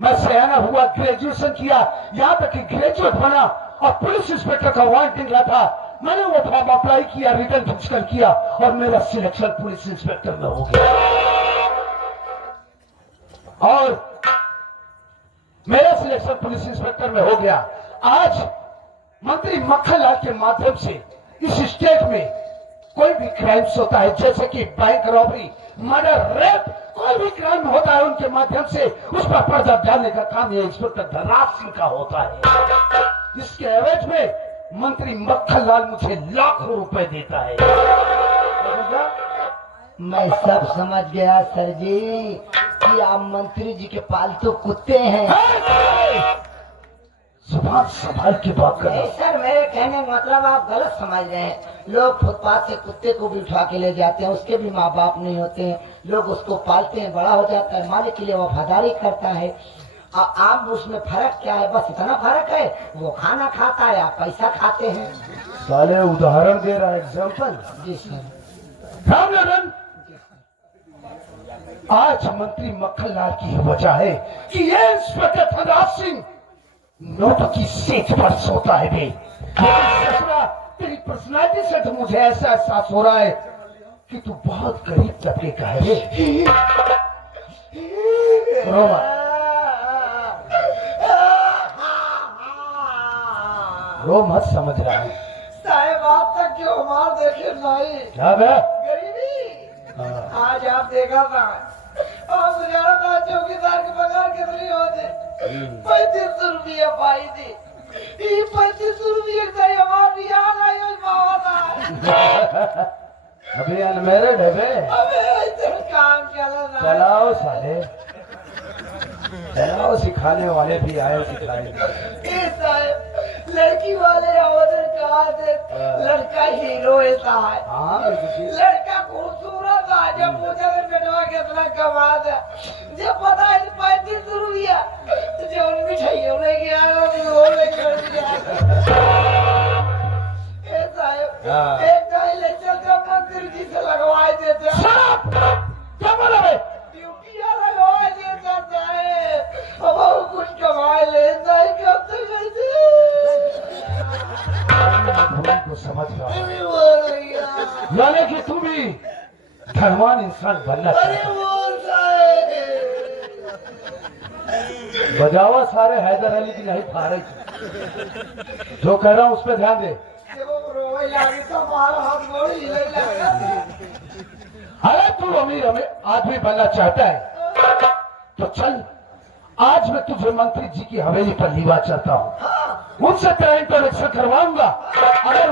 मैं सयाना हुआ, ग्रेजुएशन किया, यहां तक कि ग्रेजुएट बना और पुलिस इंस्पेक्टर का वारंट निकला था। मैंने वो फॉर्म अप्लाई किया, रिटर्न फिजिकल किया और मेरा सिलेक्शन पुलिस इंस्पेक्टर में हो गया। और मेरा सिलेक्शन पुलिस इंस्पेक्टर में हो गया। आज मंत्री मक्खन लाल के माध्यम से इस स्टेट में कोई भी क्राइम्स होता है, जैसे कि बैंक रॉबरी, मर्डर, रेप, कोई भी क्राइम होता है, उनके माध्यम से उस पर पर्दा डालने का काम ये इंस्पेक्टर धनराज सिंह का होता है। इसके एवज में मंत्री मक्खन लाल मुझे लाखों रुपए देता है। मैं सब समझ गया सर जी कि आप मंत्री जी के पालतू कुत्ते हैं। जुबान संभाल के बात कर। नहीं सर, मेरे कहने का मतलब आप गलत समझ रहे हैं। लोग फुटपाथ से कुत्ते को भी उठा के ले जाते हैं, उसके भी माँ बाप नहीं होते हैं, लोग उसको पालते हैं, बड़ा हो जाता है, मालिक के लिए वफादारी करता है। आप उसमें फर्क क्या है? बस इतना फर्क है, वो खाना खाता है, आप पैसा खाते हैं। साले उदाहरण दे रहा है, एग्जाम्पल। जी सर। राम लोटन, आज मंत्री मक्खन लाल की वजह है कि ये इंस्पेक्टर धनराज सिंह नोट की सेज पर सोता है बे। ससुरा, तेरी पर्सनालिटी से तो मुझे ऐसा एहसास हो रहा है कि तू बहुत गरीब तबके का है रे। रोमा, रो मत, समझ रहा है साहब आप तक क्यों मार देखे नहीं क्या बे? गरीबी। आज आप देखा था और गुजारा था, चौकीदार के पगार कितनी होते? 3500 रुपया पाई थी। 3500 रुपये का हमारा बिहार आयोज बाबा था। अभी अनमेरिड है बे। अबे काम चला था। चलाओ साले, चलाओ, सिखाने वाले भी आए सिखाएंगे। लड़की वाले ऑर्डर कहा थे, लड़का हीरो ऐसा है। हाँ, लड़का खूबसूरत है। जब पूछा तो बेटवा कितना कमा था, जब पता है 3500 रुपया, जो मिठाइयों ने गया वो लेकर दिया। ऐसा है। एक इलेक्शन जब मंत्री जी से लगवाए देते, क्या बोला बे? ड्यूटियां लगवाए देता है, बहुत कुछ कमाए को समझ रहा हूँ, यानी कि तू भी धनवान इंसान बनना चाहता है। बजावा सारे हैदर अली की नहीं फारे की। जो कह रहा हूँ उस पर ध्यान दे। अरे तू अमीर आदमी बनना चाहता है तो चल, आज मैं तुझे मंत्री जी की हवेली पर लीवा चाहता हूँ, उनसे तेरा इंट्रोडक्शन करवाऊंगा। अगर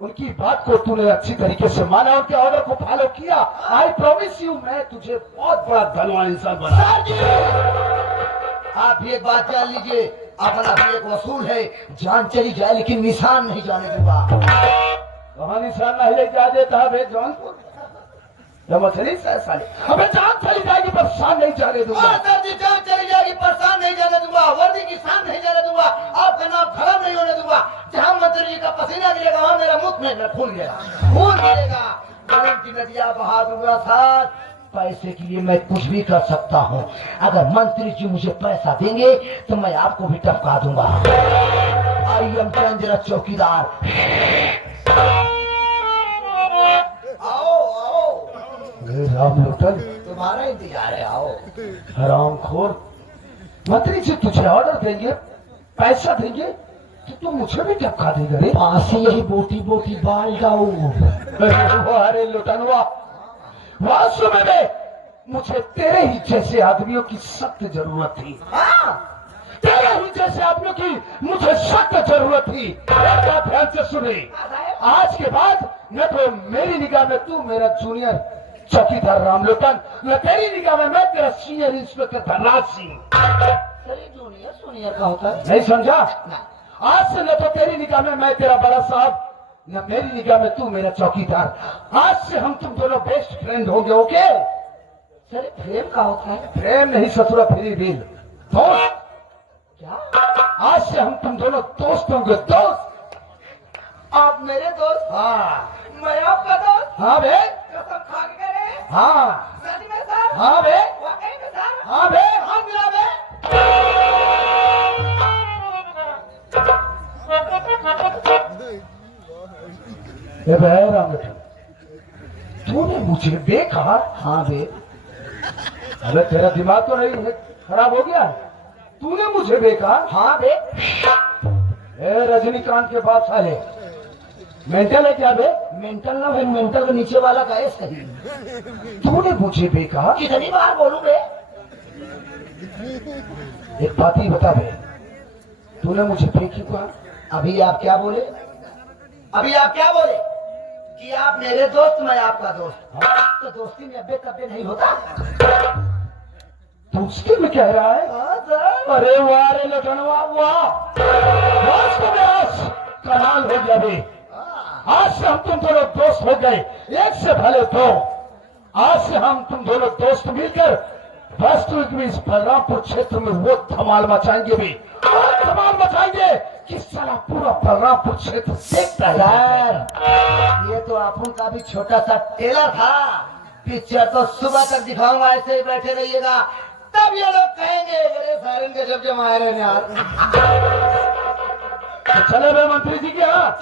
उनकी बात को तूने अच्छी तरीके से माना, उनके ऑर्डर को फॉलो किया, आई प्रॉमिस यू, मैं तुझे बहुत बड़ा धनवान इंसान बना। आप भी एक बात जान लीजिए, अपना भी एक वसूल है, जान चली जाए लेकिन निशान नहीं जाने दूंगा। कहाँ निशान नहीं ले जा देता है जौनपुर मछली साले। अबे जान चली जाएगी पर शान नहीं जाने दूंगा। सर जी, जान चली जाएगी पर शान नहीं जाने दूंगा, वर्दी की शान नहीं जाने दूंगा, आपका नाम खराब नहीं होने दूंगा। जहाँ मंत्री जी का पसीना गिरेगा वहाँ मेरा मुख में खून गिरेगा, खून गिरेगा, खून की नदियाँ बहा दूंगा। सर, पैसे के लिए मैं कुछ भी कर सकता हूँ। अगर मंत्री जी मुझे पैसा देंगे तो मैं आपको भी टपका दूंगा। आई एम चंद्र चौकीदार। आओ आओ, राम लोटन, तुम्हारा इंतजार है, आओ। हरामखोर, मंत्री जी तुझे ऑर्डर देंगे, पैसा देंगे तो तू मुझे भी टपका देगा रे। फांसी यही बोटी बोटी बाल जाऊ। अरे लुटनवा, वास्तव में मुझे तेरे ही जैसे आदमियों की सख्त जरूरत थी। तेरे ही जैसे आदमियों की मुझे सख्त जरूरत थी। एक बात ध्यान से सुने, आज के बाद न तो मेरी निगाह में तू मेरा जूनियर चौकीदार रामलोटन, न तेरी निगाह में मैं तेरा senior inspector Dhanraj Singh. Junior junior का होता है, नहीं समझा? आज से न तो तेरी निगाह में मैं तेरा बड़ा साहब, न मेरी निगाह में तू मेरा चौकीदार। आज से हम तुम दोनों बेस्ट फ्रेंड होंगे। ओके? सर प्रेम का होता है? प्रेम नहीं ससुरा, फ्री बिल, दोस्त। क्या? आज से हम तुम दोनों दोस्त होंगे, दोस्त। आप मेरे दोस्त? हाँ मैं आपका दोस्त? हाँ बे, कसम खा के करें? हाँ सच में सर? हाँ बे, वाकई में सर? हाँ बे। हाँ मिला बे। ए बे रामलोटन, तूने मुझे बे कहा? हाँ बे। अबे तेरा दिमाग तो नहीं है, खराब हो गया? तूने मुझे बे कहा? हाँ बे। ए रजनीकांत के बाप साले, मेंटल है क्या बे? मेंटल ना भाई, मेंटल के नीचे वाला का है सही। तूने मुझे बे कहा? कितनी बार बोलूं बे? एक बात ही बता बे, तूने मुझे बे क्यों कहा? अभी आप क्या बोले? अभी आप क्या बोले? कि आप मेरे दोस्त, मैं आपका दोस्त। तो दोस्ती में अब्बे कब्बे नहीं होता। दोस्ती में कह रहा है? हाँ सर। अरे वाह रे लटनवा, वाह, वास्तव में आज कमाल हो गया बे। आज से हम तुम दोनों दोस्त हो गए, एक से भले दो। आज से हम तुम दोनों दोस्त मिलकर वास्तविक में इस बलरामपुर क्षेत्र में वो धमाल मचाएंगे भी, और धमाल मचाएंगे कि साला पूरा बलरामपुर क्षेत्र देखता है। सर, ये तो अपन का भी छोटा सा टेलर था। पिक्चर तो सुबह तक दिखाऊंगा, ऐसे ही बैठे रहिएगा, तब ये लोग कहेंगे अरे सारन के जब जमाए रहे यार। तो चले बे मंत्री जी के यहाँ।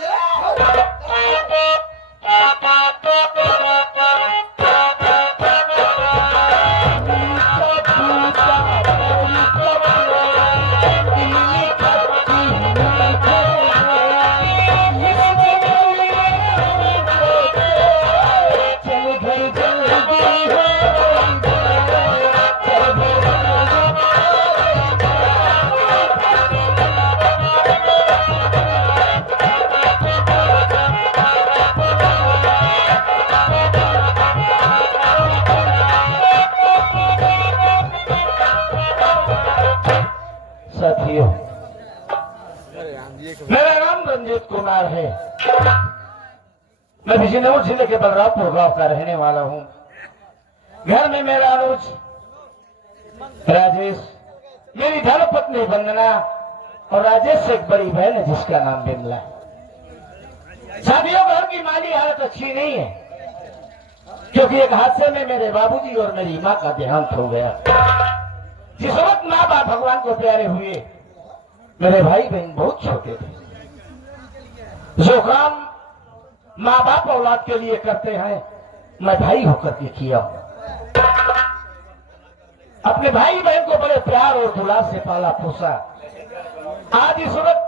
साथियों, मेरा नाम रंजीत कुमार है। मैं बिजनौर जिले के बलरामपुर गांव का रहने वाला हूँ। घर में मेरा अनुज राजेश, मेरी धर्मपत्नी वंदना और राजेश से एक बड़ी बहन है जिसका नाम बिमला। साथियों, घर की माली हालत अच्छी नहीं है क्योंकि एक हादसे में मेरे बाबूजी और मेरी माँ का देहांत हो गया। जिस वक्त माँ बाप भगवान को प्यारे हुए, मेरे भाई बहन बहुत छोटे थे। जो काम माँ बाप औलाद के लिए करते हैं, मैं भाई होकर के किया हूं। अपने भाई बहन को बड़े प्यार और दुलार से पाला पोसा। आज इस वक्त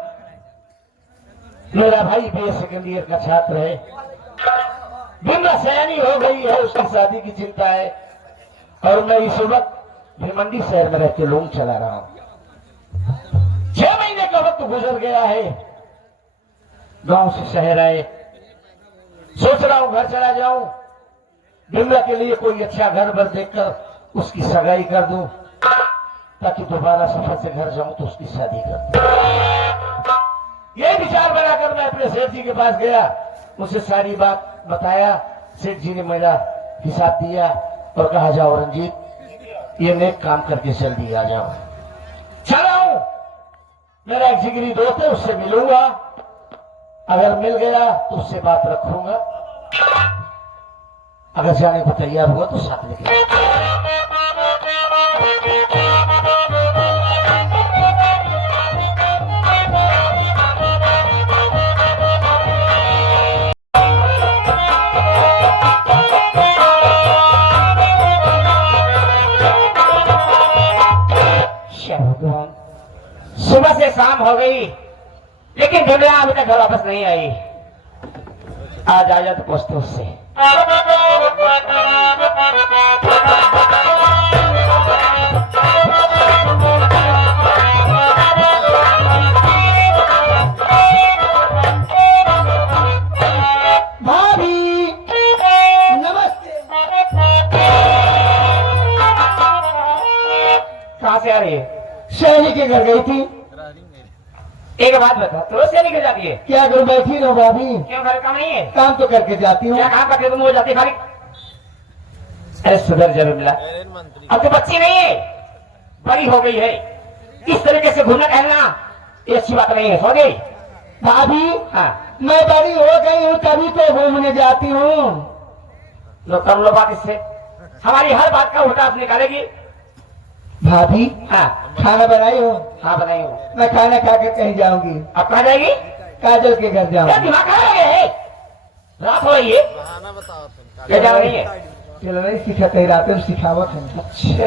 मेरा भाई बीए सेकेंड ईयर का छात्र है, बिमला सयानी हो गई है, उसकी शादी की चिंता है, और मैं इस वक्त भिमंडी शहर में रहकर लोन चला रहा हूं। 6 महीने का वक्त गुजर गया है, गांव से शहर आए, सोच रहा हूं घर चला जाऊं, बिमला के लिए कोई अच्छा घर बर देखकर उसकी सगाई कर दूं, ताकि दोबारा सफर से घर जाऊं तो उसकी शादी कर दूं। यही विचार बनाकर मैं अपने सेठ जी के पास गया, उसे सारी बात बताया। सेठ जी ने मेरा हिसाब दिया और कहा, जाओ रंजीत, ये नेक काम करके जल्दी आ जाओ। चला हूं, मेरा एक जिगरी दोस्त है, उससे मिलूंगा, अगर मिल गया तो उससे बात रखूंगा, अगर जाने को तैयार हुआ तो साथ लेके सुबह से शाम हो गई, लेकिन बिमला अभी तक घर वापस नहीं आई। आज आया तो पोस्तों से। भाभी नमस्ते। कहाँ से आ रही है? शहरी के घर गई थी। एक बात बता, तो रोज से निकल जाती है? क्या घर बैठी रहो भाभी, क्यों घर काम नहीं है? काम तो करके जाती हूँ। क्या काम करके तुम हो जाती खाली? अरे सुधर जा बिमला, अब तो बच्ची नहीं है, बड़ी हो गई है, इस तरीके से घूमना टहलना ये अच्छी बात नहीं है। सो गई भाभी, हाँ, मैं बड़ी हो गई हूँ तभी तो घूमने जाती हूँ। लो कर लो बात इससे, हमारी हर बात का उल्टा आप निकालेगी। भाभी, हाँ खाना बनाई हो? हाँ बनाई हूँ। मैं खाना खा के कहीं जाऊंगी। अब कहाँ जाएगी? काजल के घर क्या जाऊंगी। दिमाग खराब हो गया है? रात हो रही है, क्या जा रही है? चलो नहीं सिखाते, रात में सिखावत है। अच्छा